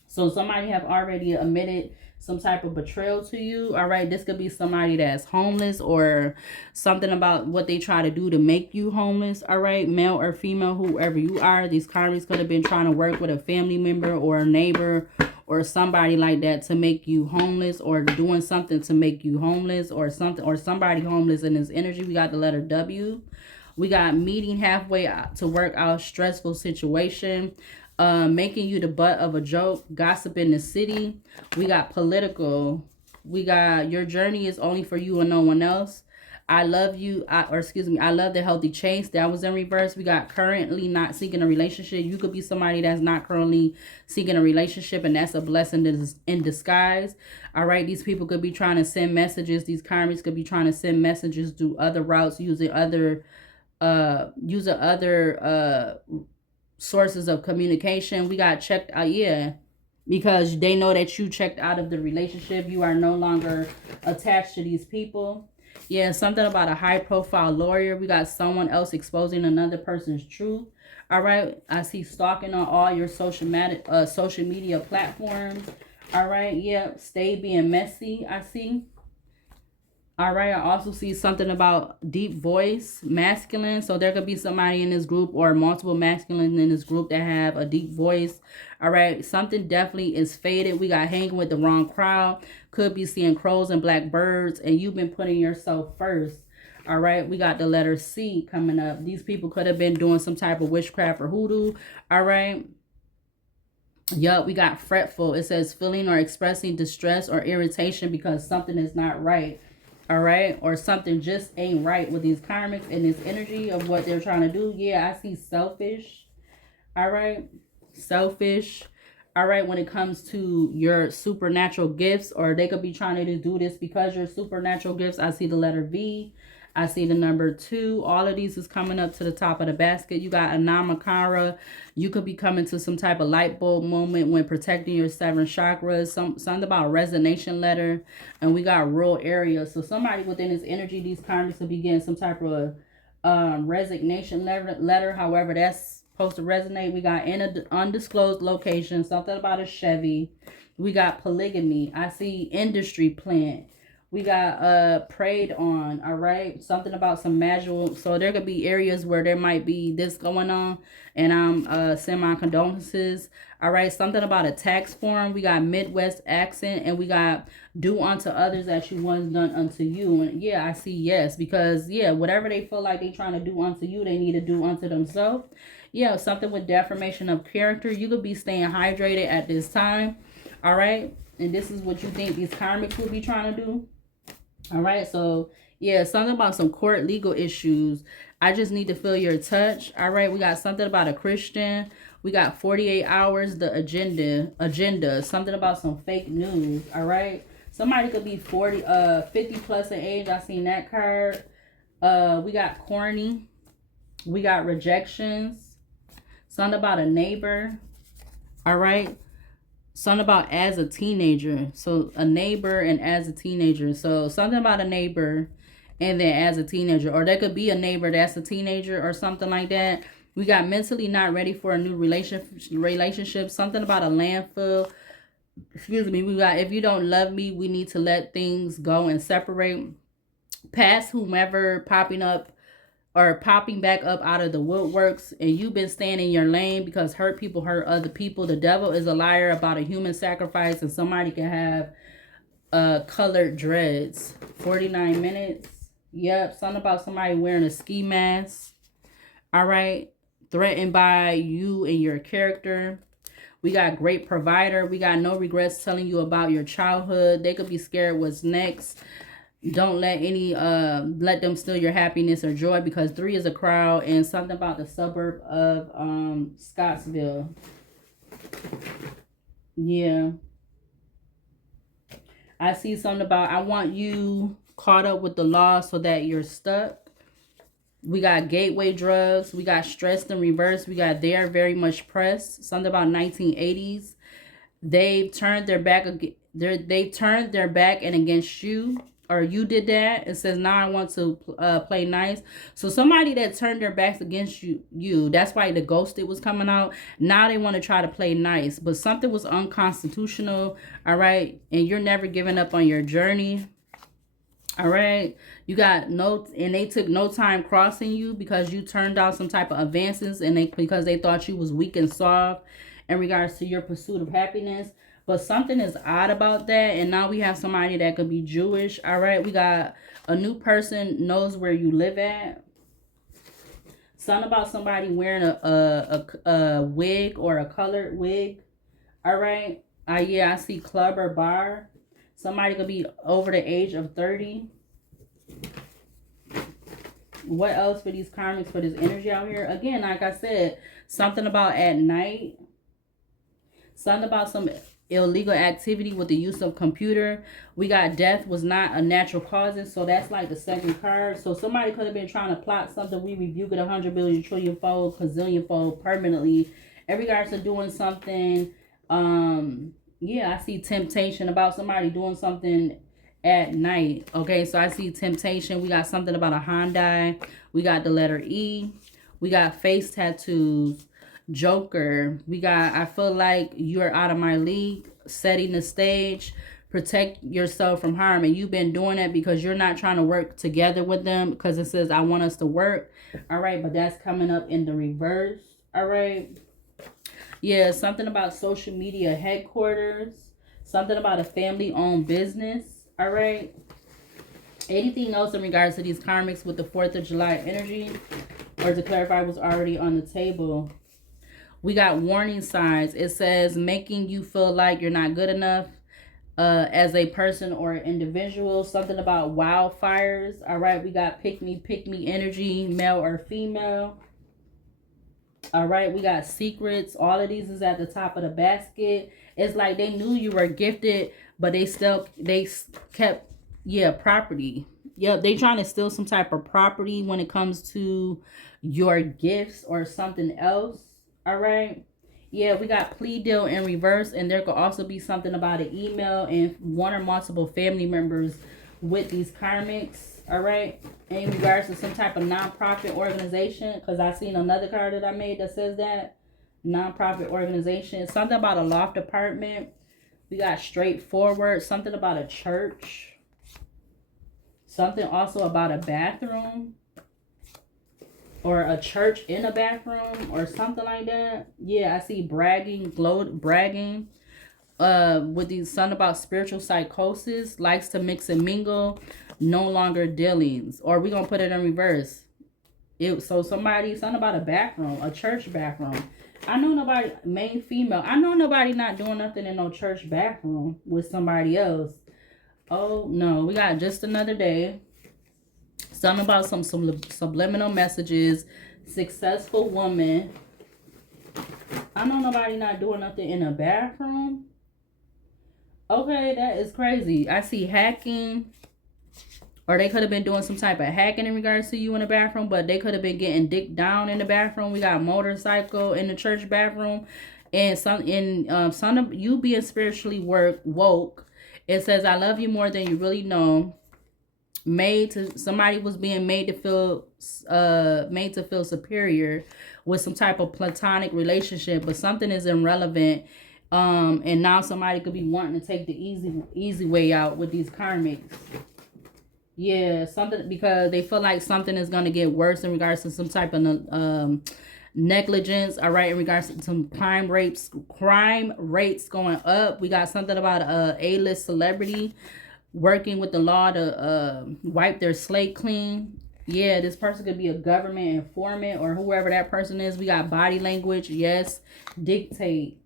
So somebody have already admitted some type of betrayal to you. All right, this could be somebody that's homeless or something about what they try to do to make you homeless. All right, male or female, whoever you are, these karmics could have been trying to work with a family member or a neighbor or somebody like that to make you homeless, or doing something to make you homeless, or something, or somebody homeless in this energy. We got the letter W. We got meeting halfway to work out stressful situation. Making you the butt of a joke, gossip in the city. We got political. We got your journey is only for you and no one else. I love you, I love the healthy chase. That was in reverse. We got currently not seeking a relationship. You could be somebody that's not currently seeking a relationship, and that's a blessing in disguise. All right, these people could be trying to send messages. These karmics could be trying to send messages through other routes, using other sources of communication. We got checked out, yeah, because they know that you checked out of the relationship. You are no longer attached to these people. Yeah, something about a high profile lawyer. We got someone else exposing another person's truth. All right, I see stalking on all your social media platforms. All right, yeah, stay being messy, I see. All right, I also see something about deep voice, masculine. So there could be somebody in this group or multiple masculines in this group that have a deep voice. All right, something definitely is faded. We got hanging with the wrong crowd. Could be seeing crows and black birds, and you've been putting yourself first. All right, we got the letter C coming up. These people could have been doing some type of witchcraft or hoodoo. All right. Yup, we got fretful. It says feeling or expressing distress or irritation because something is not right. All right, or something just ain't right with these karmics and this energy of what they're trying to do. Yeah, I see selfish. All right, selfish. All right, when it comes to your supernatural gifts, or they could be trying to do this because your supernatural gifts. I see the letter V. I see the number 2. All of these is coming up to the top of the basket. You got Anamakara. You could be coming to some type of light bulb moment when protecting your 7 chakras. Something about resignation letter. And we got rural area. So somebody within this energy, these karmics will be getting some type of resignation letter. However, that's supposed to resonate. We got in an undisclosed location. Something about a Chevy. We got polygamy. I see industry plant. We got preyed on, all right? Something about some magical. So there could be areas where there might be this going on, and I'm send my condolences. All right, something about a tax form. We got Midwest accent, and we got do unto others as you once done unto you. And yeah, I see yes, because yeah, whatever they feel like they trying to do unto you, they need to do unto themselves. Yeah, something with deformation of character. You could be staying hydrated at this time, all right? And this is what you think these karmics will be trying to do. All right, so yeah, something about some court legal issues. I just need to feel your touch. All right, we got something about a Christian. We got 48 hours, the agenda. Something about some fake news. All right, somebody could be 50 plus in age. I seen that card. We got corny. We got rejections. Something about a neighbor. All right. Something about as a teenager. So a neighbor and as a teenager. So something about a neighbor and then as a teenager. Or there could be a neighbor that's a teenager or something like that. We got mentally not ready for a new relationship. Something about a landfill. Excuse me. We got if you don't love me, we need to let things go and separate. Past whomever popping up or popping back up out of the woodworks, and you've been staying in your lane because hurt people hurt other people. The devil is a liar about a human sacrifice, and somebody can have colored dreads. 49 minutes. Yep, something about somebody wearing a ski mask. All right, threatened by you and your character. We got great provider. We got no regrets telling you about your childhood. They could be scared what's next. Don't let any let them steal your happiness or joy, because 3 is a crowd, and something about the suburb of Scottsville. Yeah. I see something about I want you caught up with the law so that you're stuck. We got gateway drugs. We got stressed in reverse. We got they are very much pressed. Something about 1980s. They've turned their back. They turned their back and against you, or you did that. It says now I want to play nice. So somebody that turned their backs against you. That's why the ghosted was coming out. Now they want to try to play nice, but something was unconstitutional. All right, and you're never giving up on your journey. All right, you got no, and they took no time crossing you because you turned down some type of advances, and because they thought you was weak and soft in regards to your pursuit of happiness. But something is odd about that, and now we have somebody that could be Jewish. All right, we got a new person knows where you live at. Something about somebody wearing a wig or a colored wig. All right. Yeah, I see club or bar. Somebody could be over the age of 30. What else for these karmics, for this energy out here? Again, like I said, something about at night. Something about some illegal activity with the use of computer. We got death was not a natural causes. So that's like the second card. So somebody could have been trying to plot something. We rebuke it 100 billion trillion fold, gazillion fold permanently. In regards to doing something, yeah, I see temptation about somebody doing something at night. Okay, so I see temptation. We got something about a Hyundai. We got the letter E. We got face tattoos. Joker. We got I feel like you're out of my league. Setting the stage. Protect yourself from harm. And you've been doing that because you're not trying to work together with them, because it says I want us to work. All right, but that's coming up in the reverse. All right. Yeah, something about social media headquarters. Something about a family-owned business. All right. Anything else in regards to these karmics with the 4th of July energy? Or to clarify what's already on the table. We got warning signs. It says making you feel like you're not good enough as a person or an individual. Something about wildfires. All right. We got pick me energy, male or female. All right, we got secrets. All of these is at the top of the basket. It's like they knew you were gifted, but they kept, yeah, property. Yeah, they trying to steal some type of property when it comes to your gifts or something else. All right. Yeah, we got plea deal in reverse, and there could also be something about an email and one or multiple family members with these karmics. All right, in regards to some type of nonprofit organization, because I seen another card that I made that says that nonprofit organization. Something about a loft apartment. We got straightforward. Something about a church. Something also about a bathroom, or a church in a bathroom, or something like that. Yeah, I see bragging, bragging. With these, something about spiritual psychosis, likes to mix and mingle, no longer dealings. Or we gonna put it in reverse. So something about a bathroom, a church bathroom. I know nobody, main female, I know nobody not doing nothing in no church bathroom with somebody else. Oh no, we got just another day. Something about some subliminal messages. Successful woman. I know nobody not doing nothing in a bathroom. Okay, that is crazy. I see hacking. Or they could have been doing some type of hacking in regards to you in the bathroom, but they could have been getting dick down in the bathroom. We got motorcycle in the church bathroom. And some of you being spiritually woke. It says, I love you more than you really know. Somebody was being made to feel superior with some type of platonic relationship, but something is irrelevant. And now somebody could be wanting to take the easy way out with these karmics. Yeah, something, because they feel like something is going to get worse in regards to some type of negligence. All right, in regards to some crime rates going up. We got something about a A-list celebrity working with the law to wipe their slate clean. Yeah, this person could be a government informant or whoever that person is. We got body language. Yes, dictate.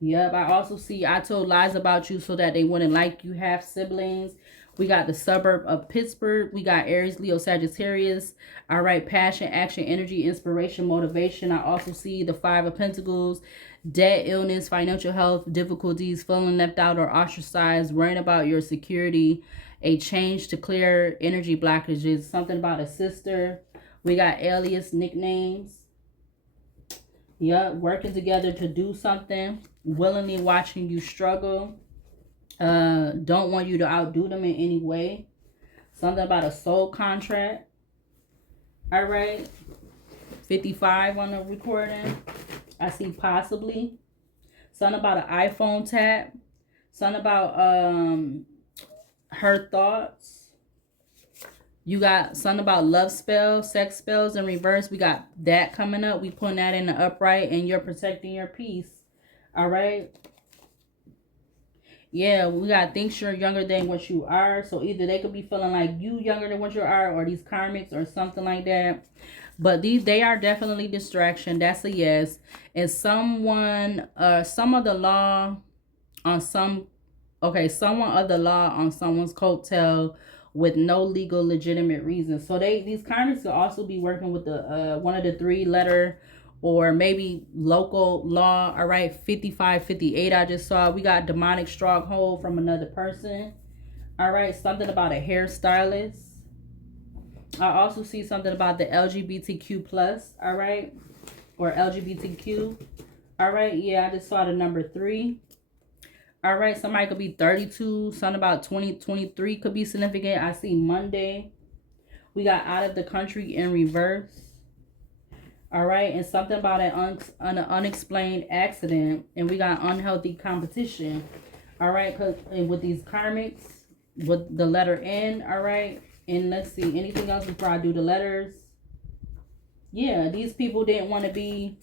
Yep, I also see I told lies about you so that they wouldn't like you. Have siblings. We got the suburb of Pittsburgh. We got Aries, Leo, Sagittarius. All right, passion, action, energy, inspiration, motivation. I also see the Five of Pentacles, debt, illness, financial health, difficulties, feeling left out or ostracized, worrying about your security, a change to clear energy blockages, something about a sister. We got alias, nicknames. Yep, working together to do something, willingly watching you struggle. Don't want you to outdo them in any way. Something about a soul contract. All right. 55 on the recording. I see possibly. Something about an iPhone tap. Something about her thoughts. You got something about love spells, sex spells in reverse. We got that coming up. We putting that in the upright, and you're protecting your peace. All right. Yeah, we got think you're younger than what you are. So either they could be feeling like you younger than what you are, or these karmics or something like that. But they are definitely distraction. That's a yes. And someone, some of the law on some, okay, someone of the law on someone's coattail with no legal legitimate reason. So these karmics could also be working with the one of the 3-letter or maybe local law. All right, 55, 58 I just saw. We got demonic stronghold from another person. All right, something about a hairstylist. I also see something about the LGBTQ plus. All right, or LGBTQ. All right, yeah, I just saw the number 3. All right, somebody could be 32. Something about 2023 could be significant. I see Monday. We got out of the country in reverse. All right, and something about an unexplained accident. And we got unhealthy competition. All right, because with these karmics, with the letter N. All right, and let's see, anything else before I do the letters? Yeah, these people didn't want to be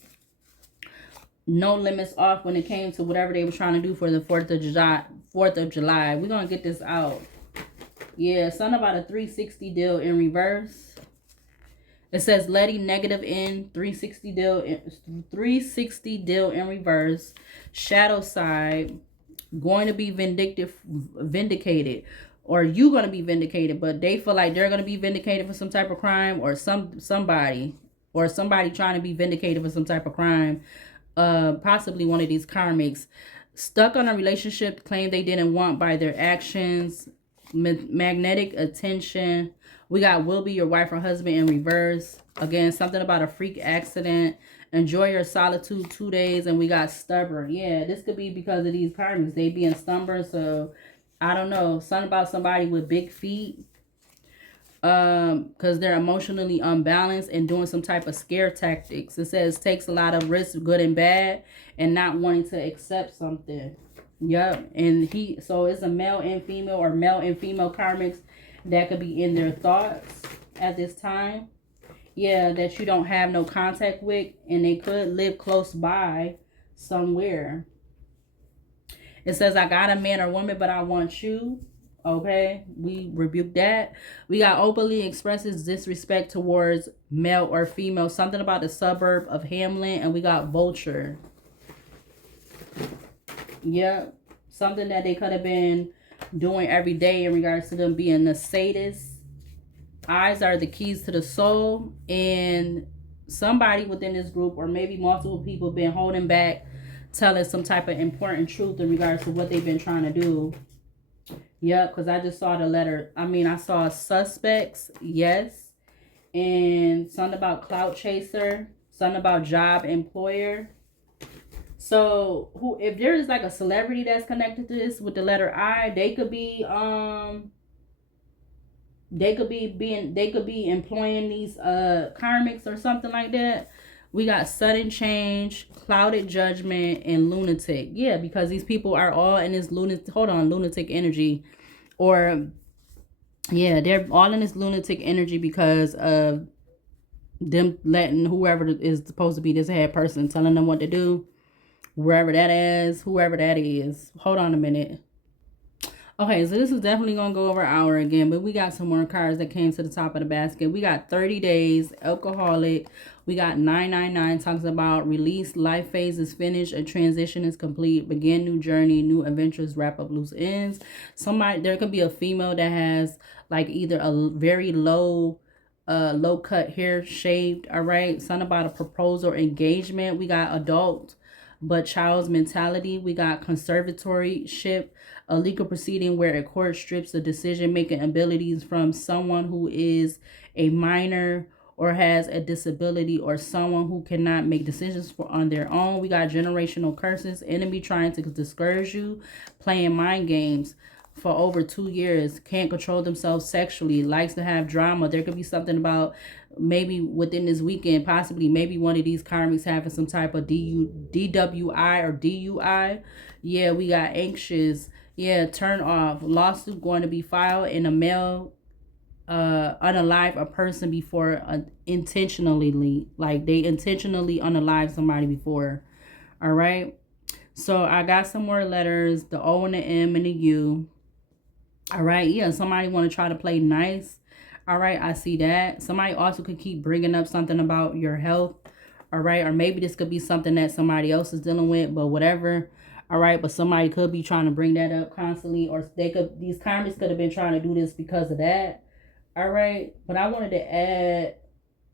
no limits off when it came to whatever they were trying to do for the 4th of July. We're going to get this out. Yeah, something about a 360 deal in reverse. It says letting negative in, 360 deal in reverse. Shadow side, going to be vindicated. Or you going to be vindicated, but they feel like they're going to be vindicated for some type of crime, or somebody trying to be vindicated for some type of crime. Possibly one of these karmics stuck on a relationship claim they didn't want by their actions. Magnetic attention. We got will be your wife or husband in reverse. Again, something about a freak accident. Enjoy your solitude 2 days. And we got stubborn. Yeah, this could be because of these karmics. They being stubborn. So I don't know, something about somebody with big feet. Because they're emotionally unbalanced and doing some type of scare tactics. It says takes a lot of risks, good and bad, and not wanting to accept something. Yep. And so it's a male and female, or male and female karmics that could be in their thoughts at this time. Yeah, that you don't have no contact with, and they could live close by somewhere. It says I got a man or woman, but I want you. Okay, we rebuke that. We got openly expresses disrespect towards male or female. Something about the suburb of Hamlin. And we got vulture. Yep. Something that they could have been doing every day in regards to them being the sadist. Eyes are the keys to the soul. And somebody within this group, or maybe multiple people, been holding back, telling some type of important truth in regards to what they've been trying to do. Yep, because I just saw the letter. I saw suspects, yes. And something about clout chaser. Something about job employer. So if there is like a celebrity that's connected to this with the letter I, they could be employing these karmics or something like that. We got sudden change, clouded judgment, and lunatic. Yeah, because these people are all in this lunatic energy. Or, yeah, they're all in this lunatic energy because of them letting whoever is supposed to be this head person, telling them what to do. Whoever that is. Hold on a minute. Okay, so this is definitely going to go over an hour again, but we got some more cards that came to the top of the basket. We got 30 days, alcoholic, We got 999 talks about release, life phase is finished, a transition is complete, begin new journey, new adventures, wrap up loose ends. Somebody, there could be a female that has like either a very low cut hair shaved, all right? Something about a proposal or engagement. We got adult but child's mentality. We got conservatorship, a legal proceeding where a court strips the decision making abilities from someone who is a minor or has a disability, or someone who cannot make decisions for on their own. We got generational curses, enemy trying to discourage you, playing mind games for over 2 years, can't control themselves sexually, likes to have drama. There could be something about maybe within this weekend, possibly maybe one of these karmics having some type of DWI or DUI. Yeah, we got anxious. Yeah, turn off. Lawsuit going to be filed in a male unalive a person before, intentionally, like they intentionally unalive somebody before. All right, so I got some more letters, the O and the M and the U. All right, yeah, somebody want to try to play nice. All right, I see that. Somebody also could keep bringing up something about your health. All right, or maybe this could be something that somebody else is dealing with, but whatever. All right, but somebody could be trying to bring that up constantly, or these karmics could have been trying to do this because of that. All right, but I wanted to add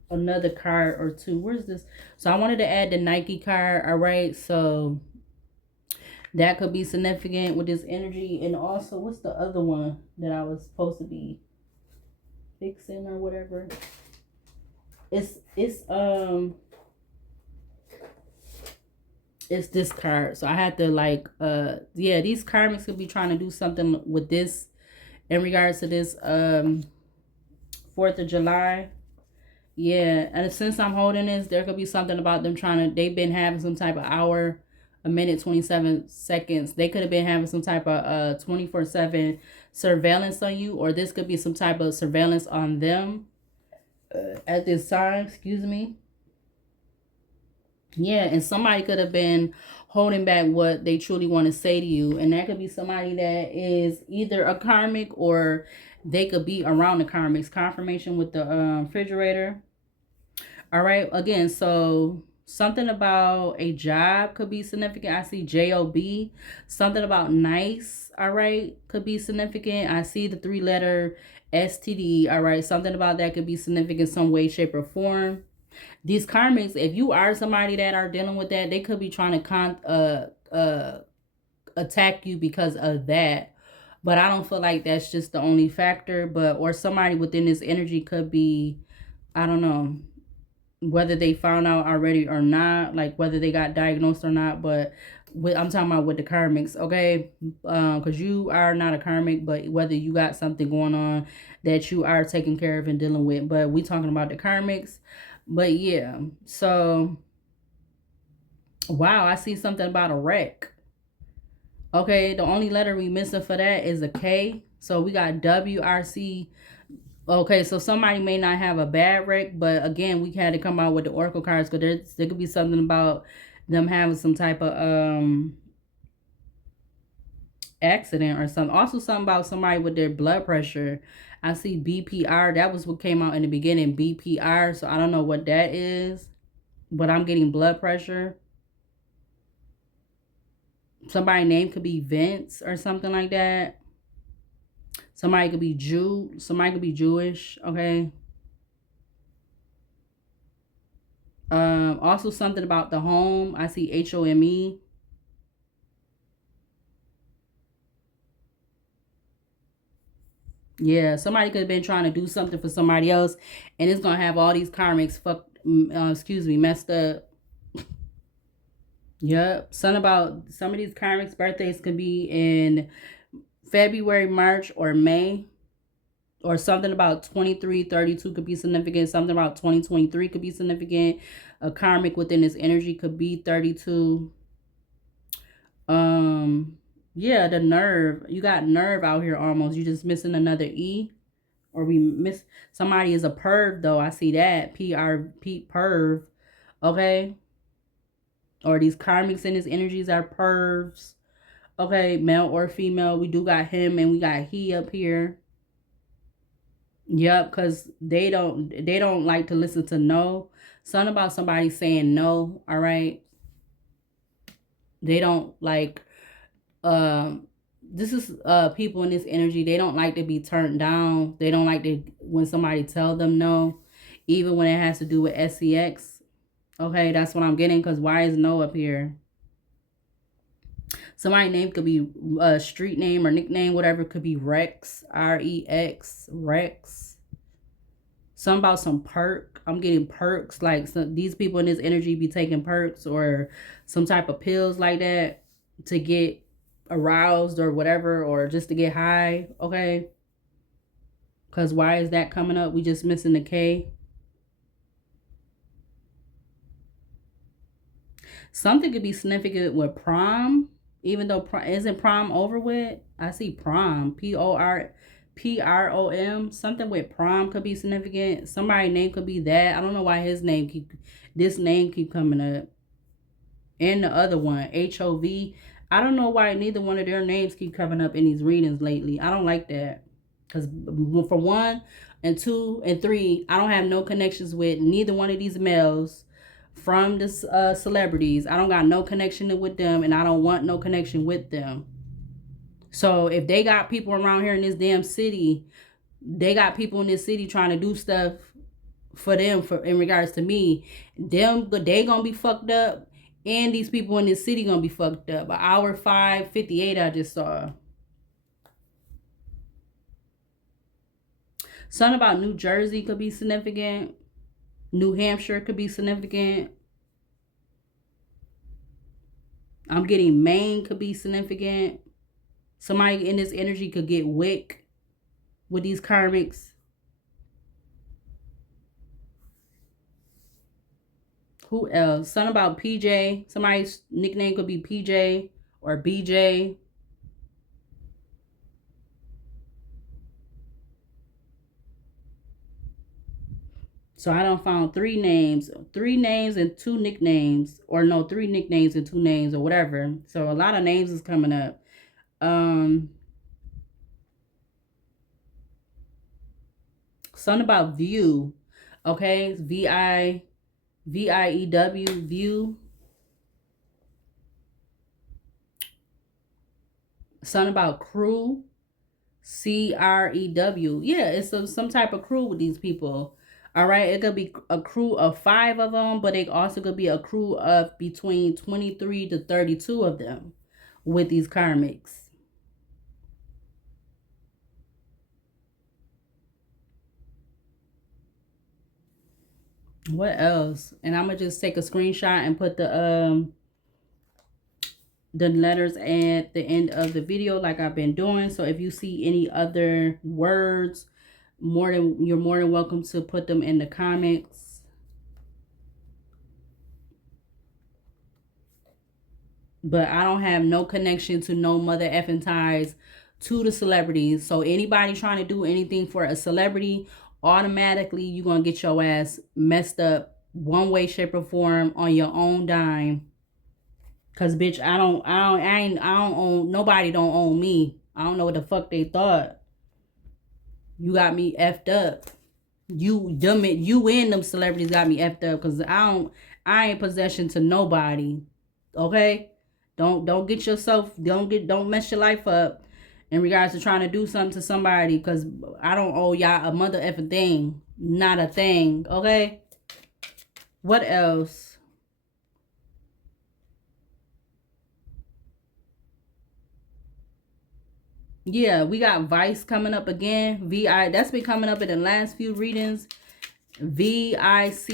another card or two. Where's this? So I wanted to add the Nike card. All right, so that could be significant with this energy. And also, what's the other one that I was supposed to be fixing or whatever? It's this card. So I had to like yeah, these karmics could be trying to do something with this in regards to this 4th of July. Yeah, and since I'm holding this, there could be something about them they've been having some type of hour, a minute, 27 seconds. They could have been having some type of 24/7 surveillance on you, or this could be some type of surveillance on them at this time, excuse me. Yeah, and somebody could have been holding back what they truly want to say to you. And that could be somebody that is either a karmic, or they could be around the karmics. Confirmation with the refrigerator. All right, again, so something about a job could be significant. I see job. Something about nice, all right, could be significant. I see the 3-letter STD. All right, something about that could be significant some way, shape, or form. These karmics, if you are somebody that are dealing with that, they could be trying to attack you because of that. But I don't feel like that's just the only factor. But or somebody within this energy could be, I don't know, whether they found out already or not, like whether they got diagnosed or not. But I'm talking about with the karmics, okay? Because you are not a karmic, but whether you got something going on that you are taking care of and dealing with. But we talking about the karmics. But yeah, so wow, I see something about a wreck. Okay, the only letter we missing for that is a K. So we got WRC. Okay, so somebody may not have a bad wreck, but again, we had to come out with the oracle cards because there could be something about them having some type of accident or something. Also, something about somebody with their blood pressure. I see BPR. That was what came out in the beginning, BPR. So I don't know what that is, but I'm getting blood pressure. Somebody's name could be Vince or something like that. Somebody could be Jew. Somebody could be Jewish. Okay. Also something about the home. I see HOME. Yeah, somebody could have been trying to do something for somebody else, and it's gonna have all these karmics messed up. Yep. Something about some of these karmics' birthdays could be in February, March, or May. Or something about 2332 could be significant. Something about 2023 could be significant. A karmic within this energy could be 32. Yeah, the nerve. You got nerve out here almost. You just missing another E. Or we miss somebody is a perv though. I see that. P perv. Okay. Or these karmics in his energies are pervs. Okay, male or female. We do got him and we got he up here. Yep, because they don't like to listen to no. Something about somebody saying no, all right? They don't like this is people in this energy, they don't like to be turned down. They don't like to when somebody tell them no, even when it has to do with sex. Okay, that's what I'm getting, because why is no up here? Somebody's name could be a street name or nickname, whatever. Could be Rex, Rex, Rex. Something about some perk. I'm getting perks. Like these people in this energy be taking perks or some type of pills like that to get aroused or whatever, or just to get high. Okay. Because why is that coming up? We just missing the K. Something could be significant with prom, even though isn't prom over with? I see prom, PROM. Something with prom could be significant. Somebody's name could be that. I don't know why this name keep coming up. And the other one, HOV. I don't know why neither one of their names keep coming up in these readings lately. I don't like that. Because for one and two and three, I don't have no connections with neither one of these males from the celebrities. I don't got no connection with them, and I don't want no connection with them. So if they got people around here in this damn city, they got people in this city trying to do stuff for them for in regards to me, they gonna be fucked up, and these people in this city gonna be fucked up. An hour 5:58 I just saw. Something about New Jersey could be significant. New Hampshire could be significant. I'm getting Maine could be significant. Somebody in this energy could get wick with these karmics. Who else? Something about PJ. Somebody's nickname could be PJ or BJ. So I don't found three names and two nicknames, or no, three nicknames and two names or whatever. So a lot of names is coming up. Something about view. Okay, VIEW, view. Something about crew. CREW. Yeah, it's some type of crew with these people. All right, it could be a crew of 5 of them, but it also could be a crew of between 23 to 32 of them with these karmics. What else? And I'm gonna just take a screenshot and put the letters at the end of the video like I've been doing. So if you see any other words, you're more than welcome to put them in the comments. But I don't have no connection to no mother effing ties to the celebrities. So anybody trying to do anything for a celebrity, automatically you're gonna get your ass messed up one way, shape, or form on your own dime. Cause bitch, I don't own nobody. Don't own me. I don't know what the fuck they thought. You got me effed up. You and them celebrities got me effed up. Cause I ain't possession to nobody. Okay? Don't get yourself, don't mess your life up in regards to trying to do something to somebody, because I don't owe y'all a mother effing thing. Not a thing. Okay? What else? Yeah, we got Vice coming up again. That's been coming up in the last few readings. VICE,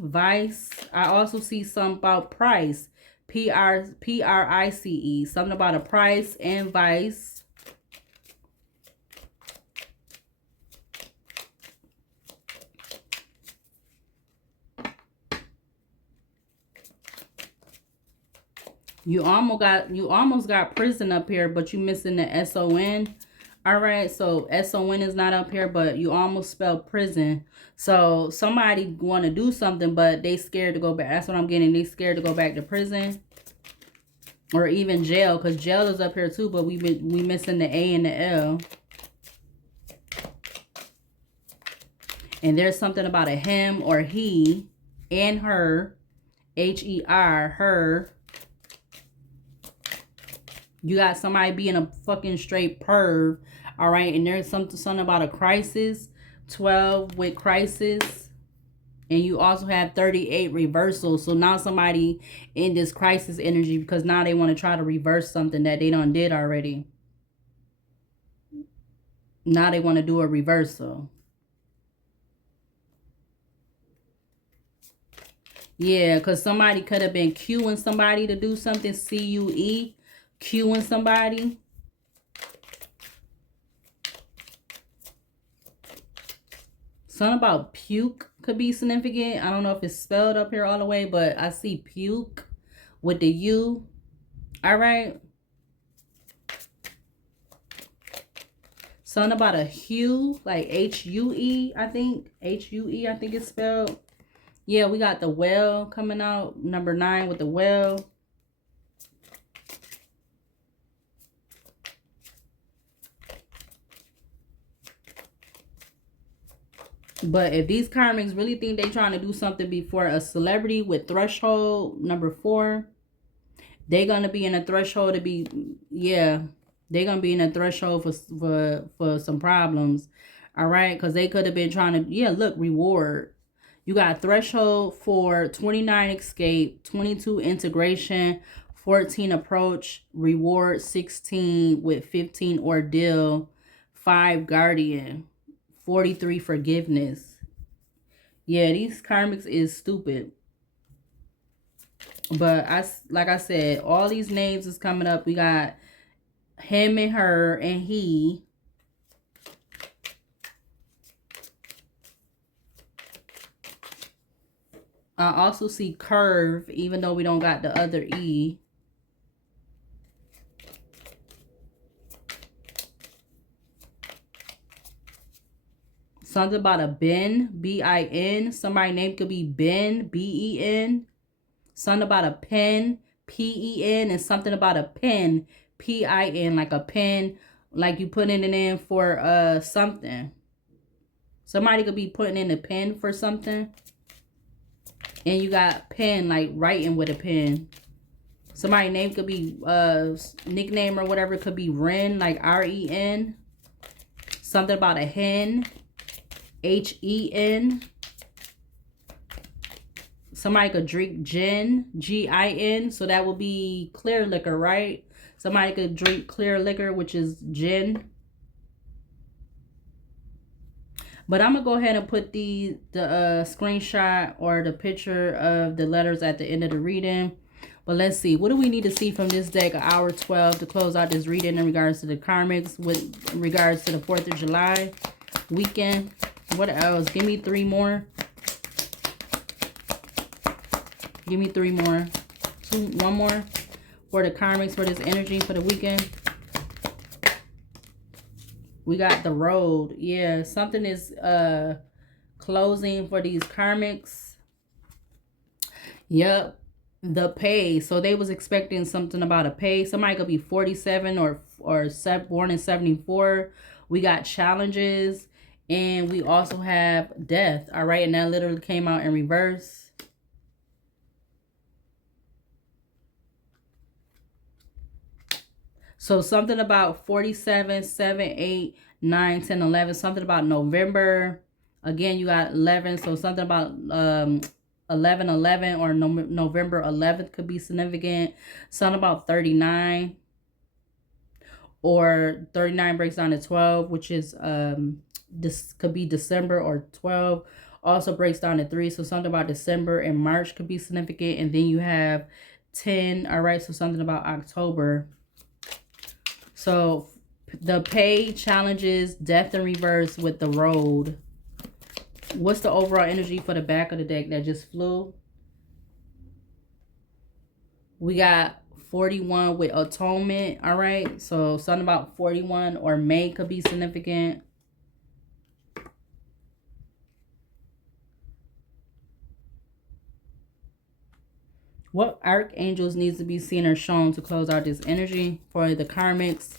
Vice. I also see something about Price. PRICE. Something about a price and Vice. You almost got prison up here, but you missing the SON. All right, so SON is not up here, but you almost spelled prison. So somebody want to do something, but they scared to go back. That's what I'm getting. They scared to go back to prison or even jail, because jail is up here too, but we missing the A and the L. And there's something about a him or he and her, H-E-R, her. You got somebody being a fucking straight perv, all right? And there's something about a crisis, 12 with crisis. And you also have 38 reversal. So now somebody in this crisis energy because now they want to try to reverse something that they done did already. Now they want to do a reversal. Yeah, because somebody could have been cueing somebody to do something. C-U-E. Cueing somebody. Something about puke could be significant. I don't know if it's spelled up here all the way, but I see puke with the U. All right. Something about a hue, like H-U-E, I think. H-U-E, I think it's spelled. Yeah, we got the well coming out. Number 9 with the well. But if these karmics really think they trying to do something before a celebrity with threshold, number 4, they're going to be in a threshold to be, yeah, they're going to be in a threshold for some problems. All right, because they could have been trying to, yeah, look, reward. You got threshold for 29 escape, 22 integration, 14 approach, reward 16 with 15 ordeal, 5 guardian, 43 forgiveness. Yeah, these karmics is stupid. But like I said, all these names is coming up. We got him and her and he. I also see curve, even though we don't got the other E. Something about a Ben, B-I-N. Somebody's name could be Ben, B-E-N. Something about a pen, P-E-N. And something about a pen, P-I-N. Like a pen, like you putting it in for something. Somebody could be putting in a pen for something. And you got pen, like writing with a pen. Somebody's name could be nickname or whatever. Could be Ren, like R-E-N. Something about a hen, H-E-N. Somebody could drink gin, G-I-N. So that would be clear liquor, right? Somebody could drink clear liquor, which is gin. But I'm going to go ahead and put the screenshot or the picture of the letters at the end of the reading. But let's see. What do we need to see from this deck, hour 12, to close out this reading in regards to the karmics, with regards to the 4th of July weekend? What else? Give me 3 more. Give me 3 more. 1 more for the karmics, for this energy for the weekend. We got the road. Yeah, something is closing for these karmics. Yep. The pay. So they was expecting something about a pay. Somebody could be 47 or born in 74. We got challenges. And we also have death. All right. And that literally came out in reverse. So something about 47, 7, 8, 9, 10, 11. Something about November. Again, you got 11. So something about 11, 11 or November 11th could be significant. Something about 39. Or 39 breaks down to 12, which is this could be December, or 12 also breaks down to 3. So something about December and March could be significant. And then you have 10. All right. So something about October. So the pay, challenges, death in reverse with the road. What's the overall energy for the back of the deck that just flew? We got 41 with atonement. All right. So something about 41 or May could be significant. What archangels needs to be seen or shown to close out this energy for the karmics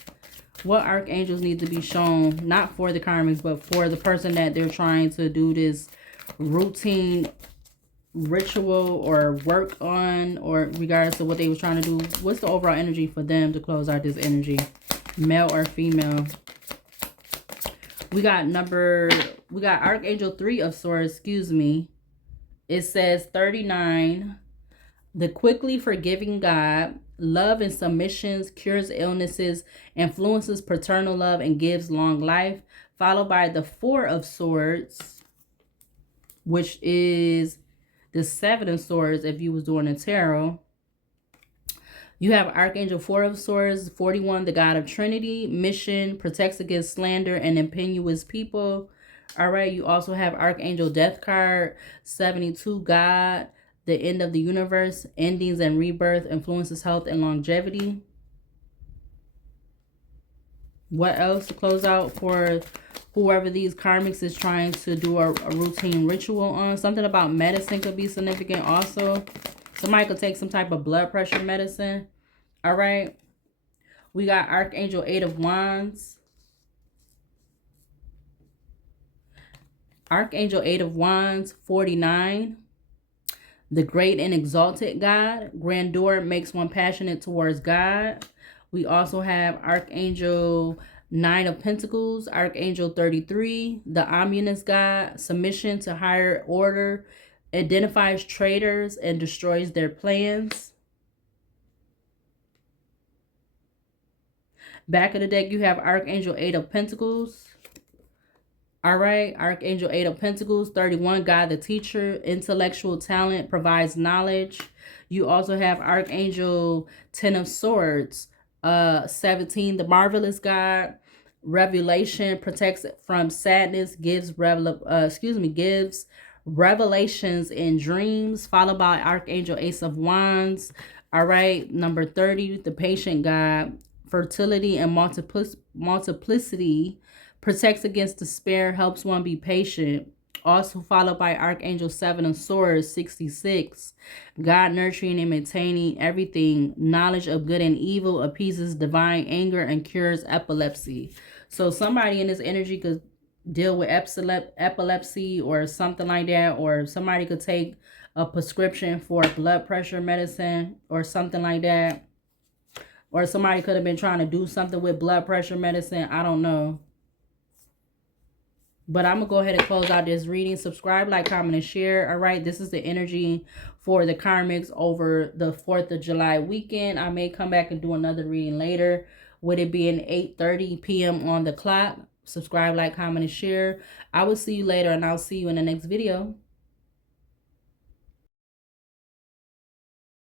What archangels need to be shown, not for the karmics, but for the person that they're trying to do this routine ritual or work on, or regardless of what they were trying to do? What's the overall energy for them to close out this energy? Male or female? We got Archangel 3 of Swords, excuse me. It says 39. The quickly forgiving God, love and submissions, cures illnesses, influences paternal love, and gives long life. Followed by the 4 of Swords, which is the 7 of Swords if you was doing a tarot. You have Archangel 4 of Swords, 41, the God of Trinity, mission, protects against slander and impetuous people. All right, you also have Archangel Death card, 72, God, the end of the universe, endings and rebirth, influences health and longevity. What else to close out for whoever these karmics is trying to do a routine ritual on? Something about medicine could be significant also. Somebody could take some type of blood pressure medicine. All right. We got Archangel 8 of Wands. Archangel 8 of Wands, 49. The great and exalted God. Grandeur makes one passionate towards God. We also have Archangel 9 of Pentacles. Archangel 33. The ominous God. Submission to higher order. Identifies traitors and destroys their plans. Back of the deck, you have Archangel 8 of Pentacles. All right, Archangel 8 of Pentacles, 31, God the teacher, intellectual talent, provides knowledge. You also have Archangel 10 of Swords, 17, the marvelous God, revelation, protects from sadness, gives revelations in dreams, followed by Archangel Ace of Wands. All right, number 30, the patient God, fertility and multiplicity, protects against despair, helps one be patient. Also followed by Archangel 7 of Swords, 66. God nurturing and maintaining everything. Knowledge of good and evil, appeases divine anger, and cures epilepsy. So somebody in this energy could deal with epilepsy or something like that. Or somebody could take a prescription for blood pressure medicine or something like that. Or somebody could have been trying to do something with blood pressure medicine. I don't know. But I'm going to go ahead and close out this reading. Subscribe, like, comment, and share. All right. This is the energy for the karmics over the 4th of July weekend. I may come back and do another reading later, with it being 8:30 p.m. on the clock. Subscribe, like, comment, and share. I will see you later, and I'll see you in the next video.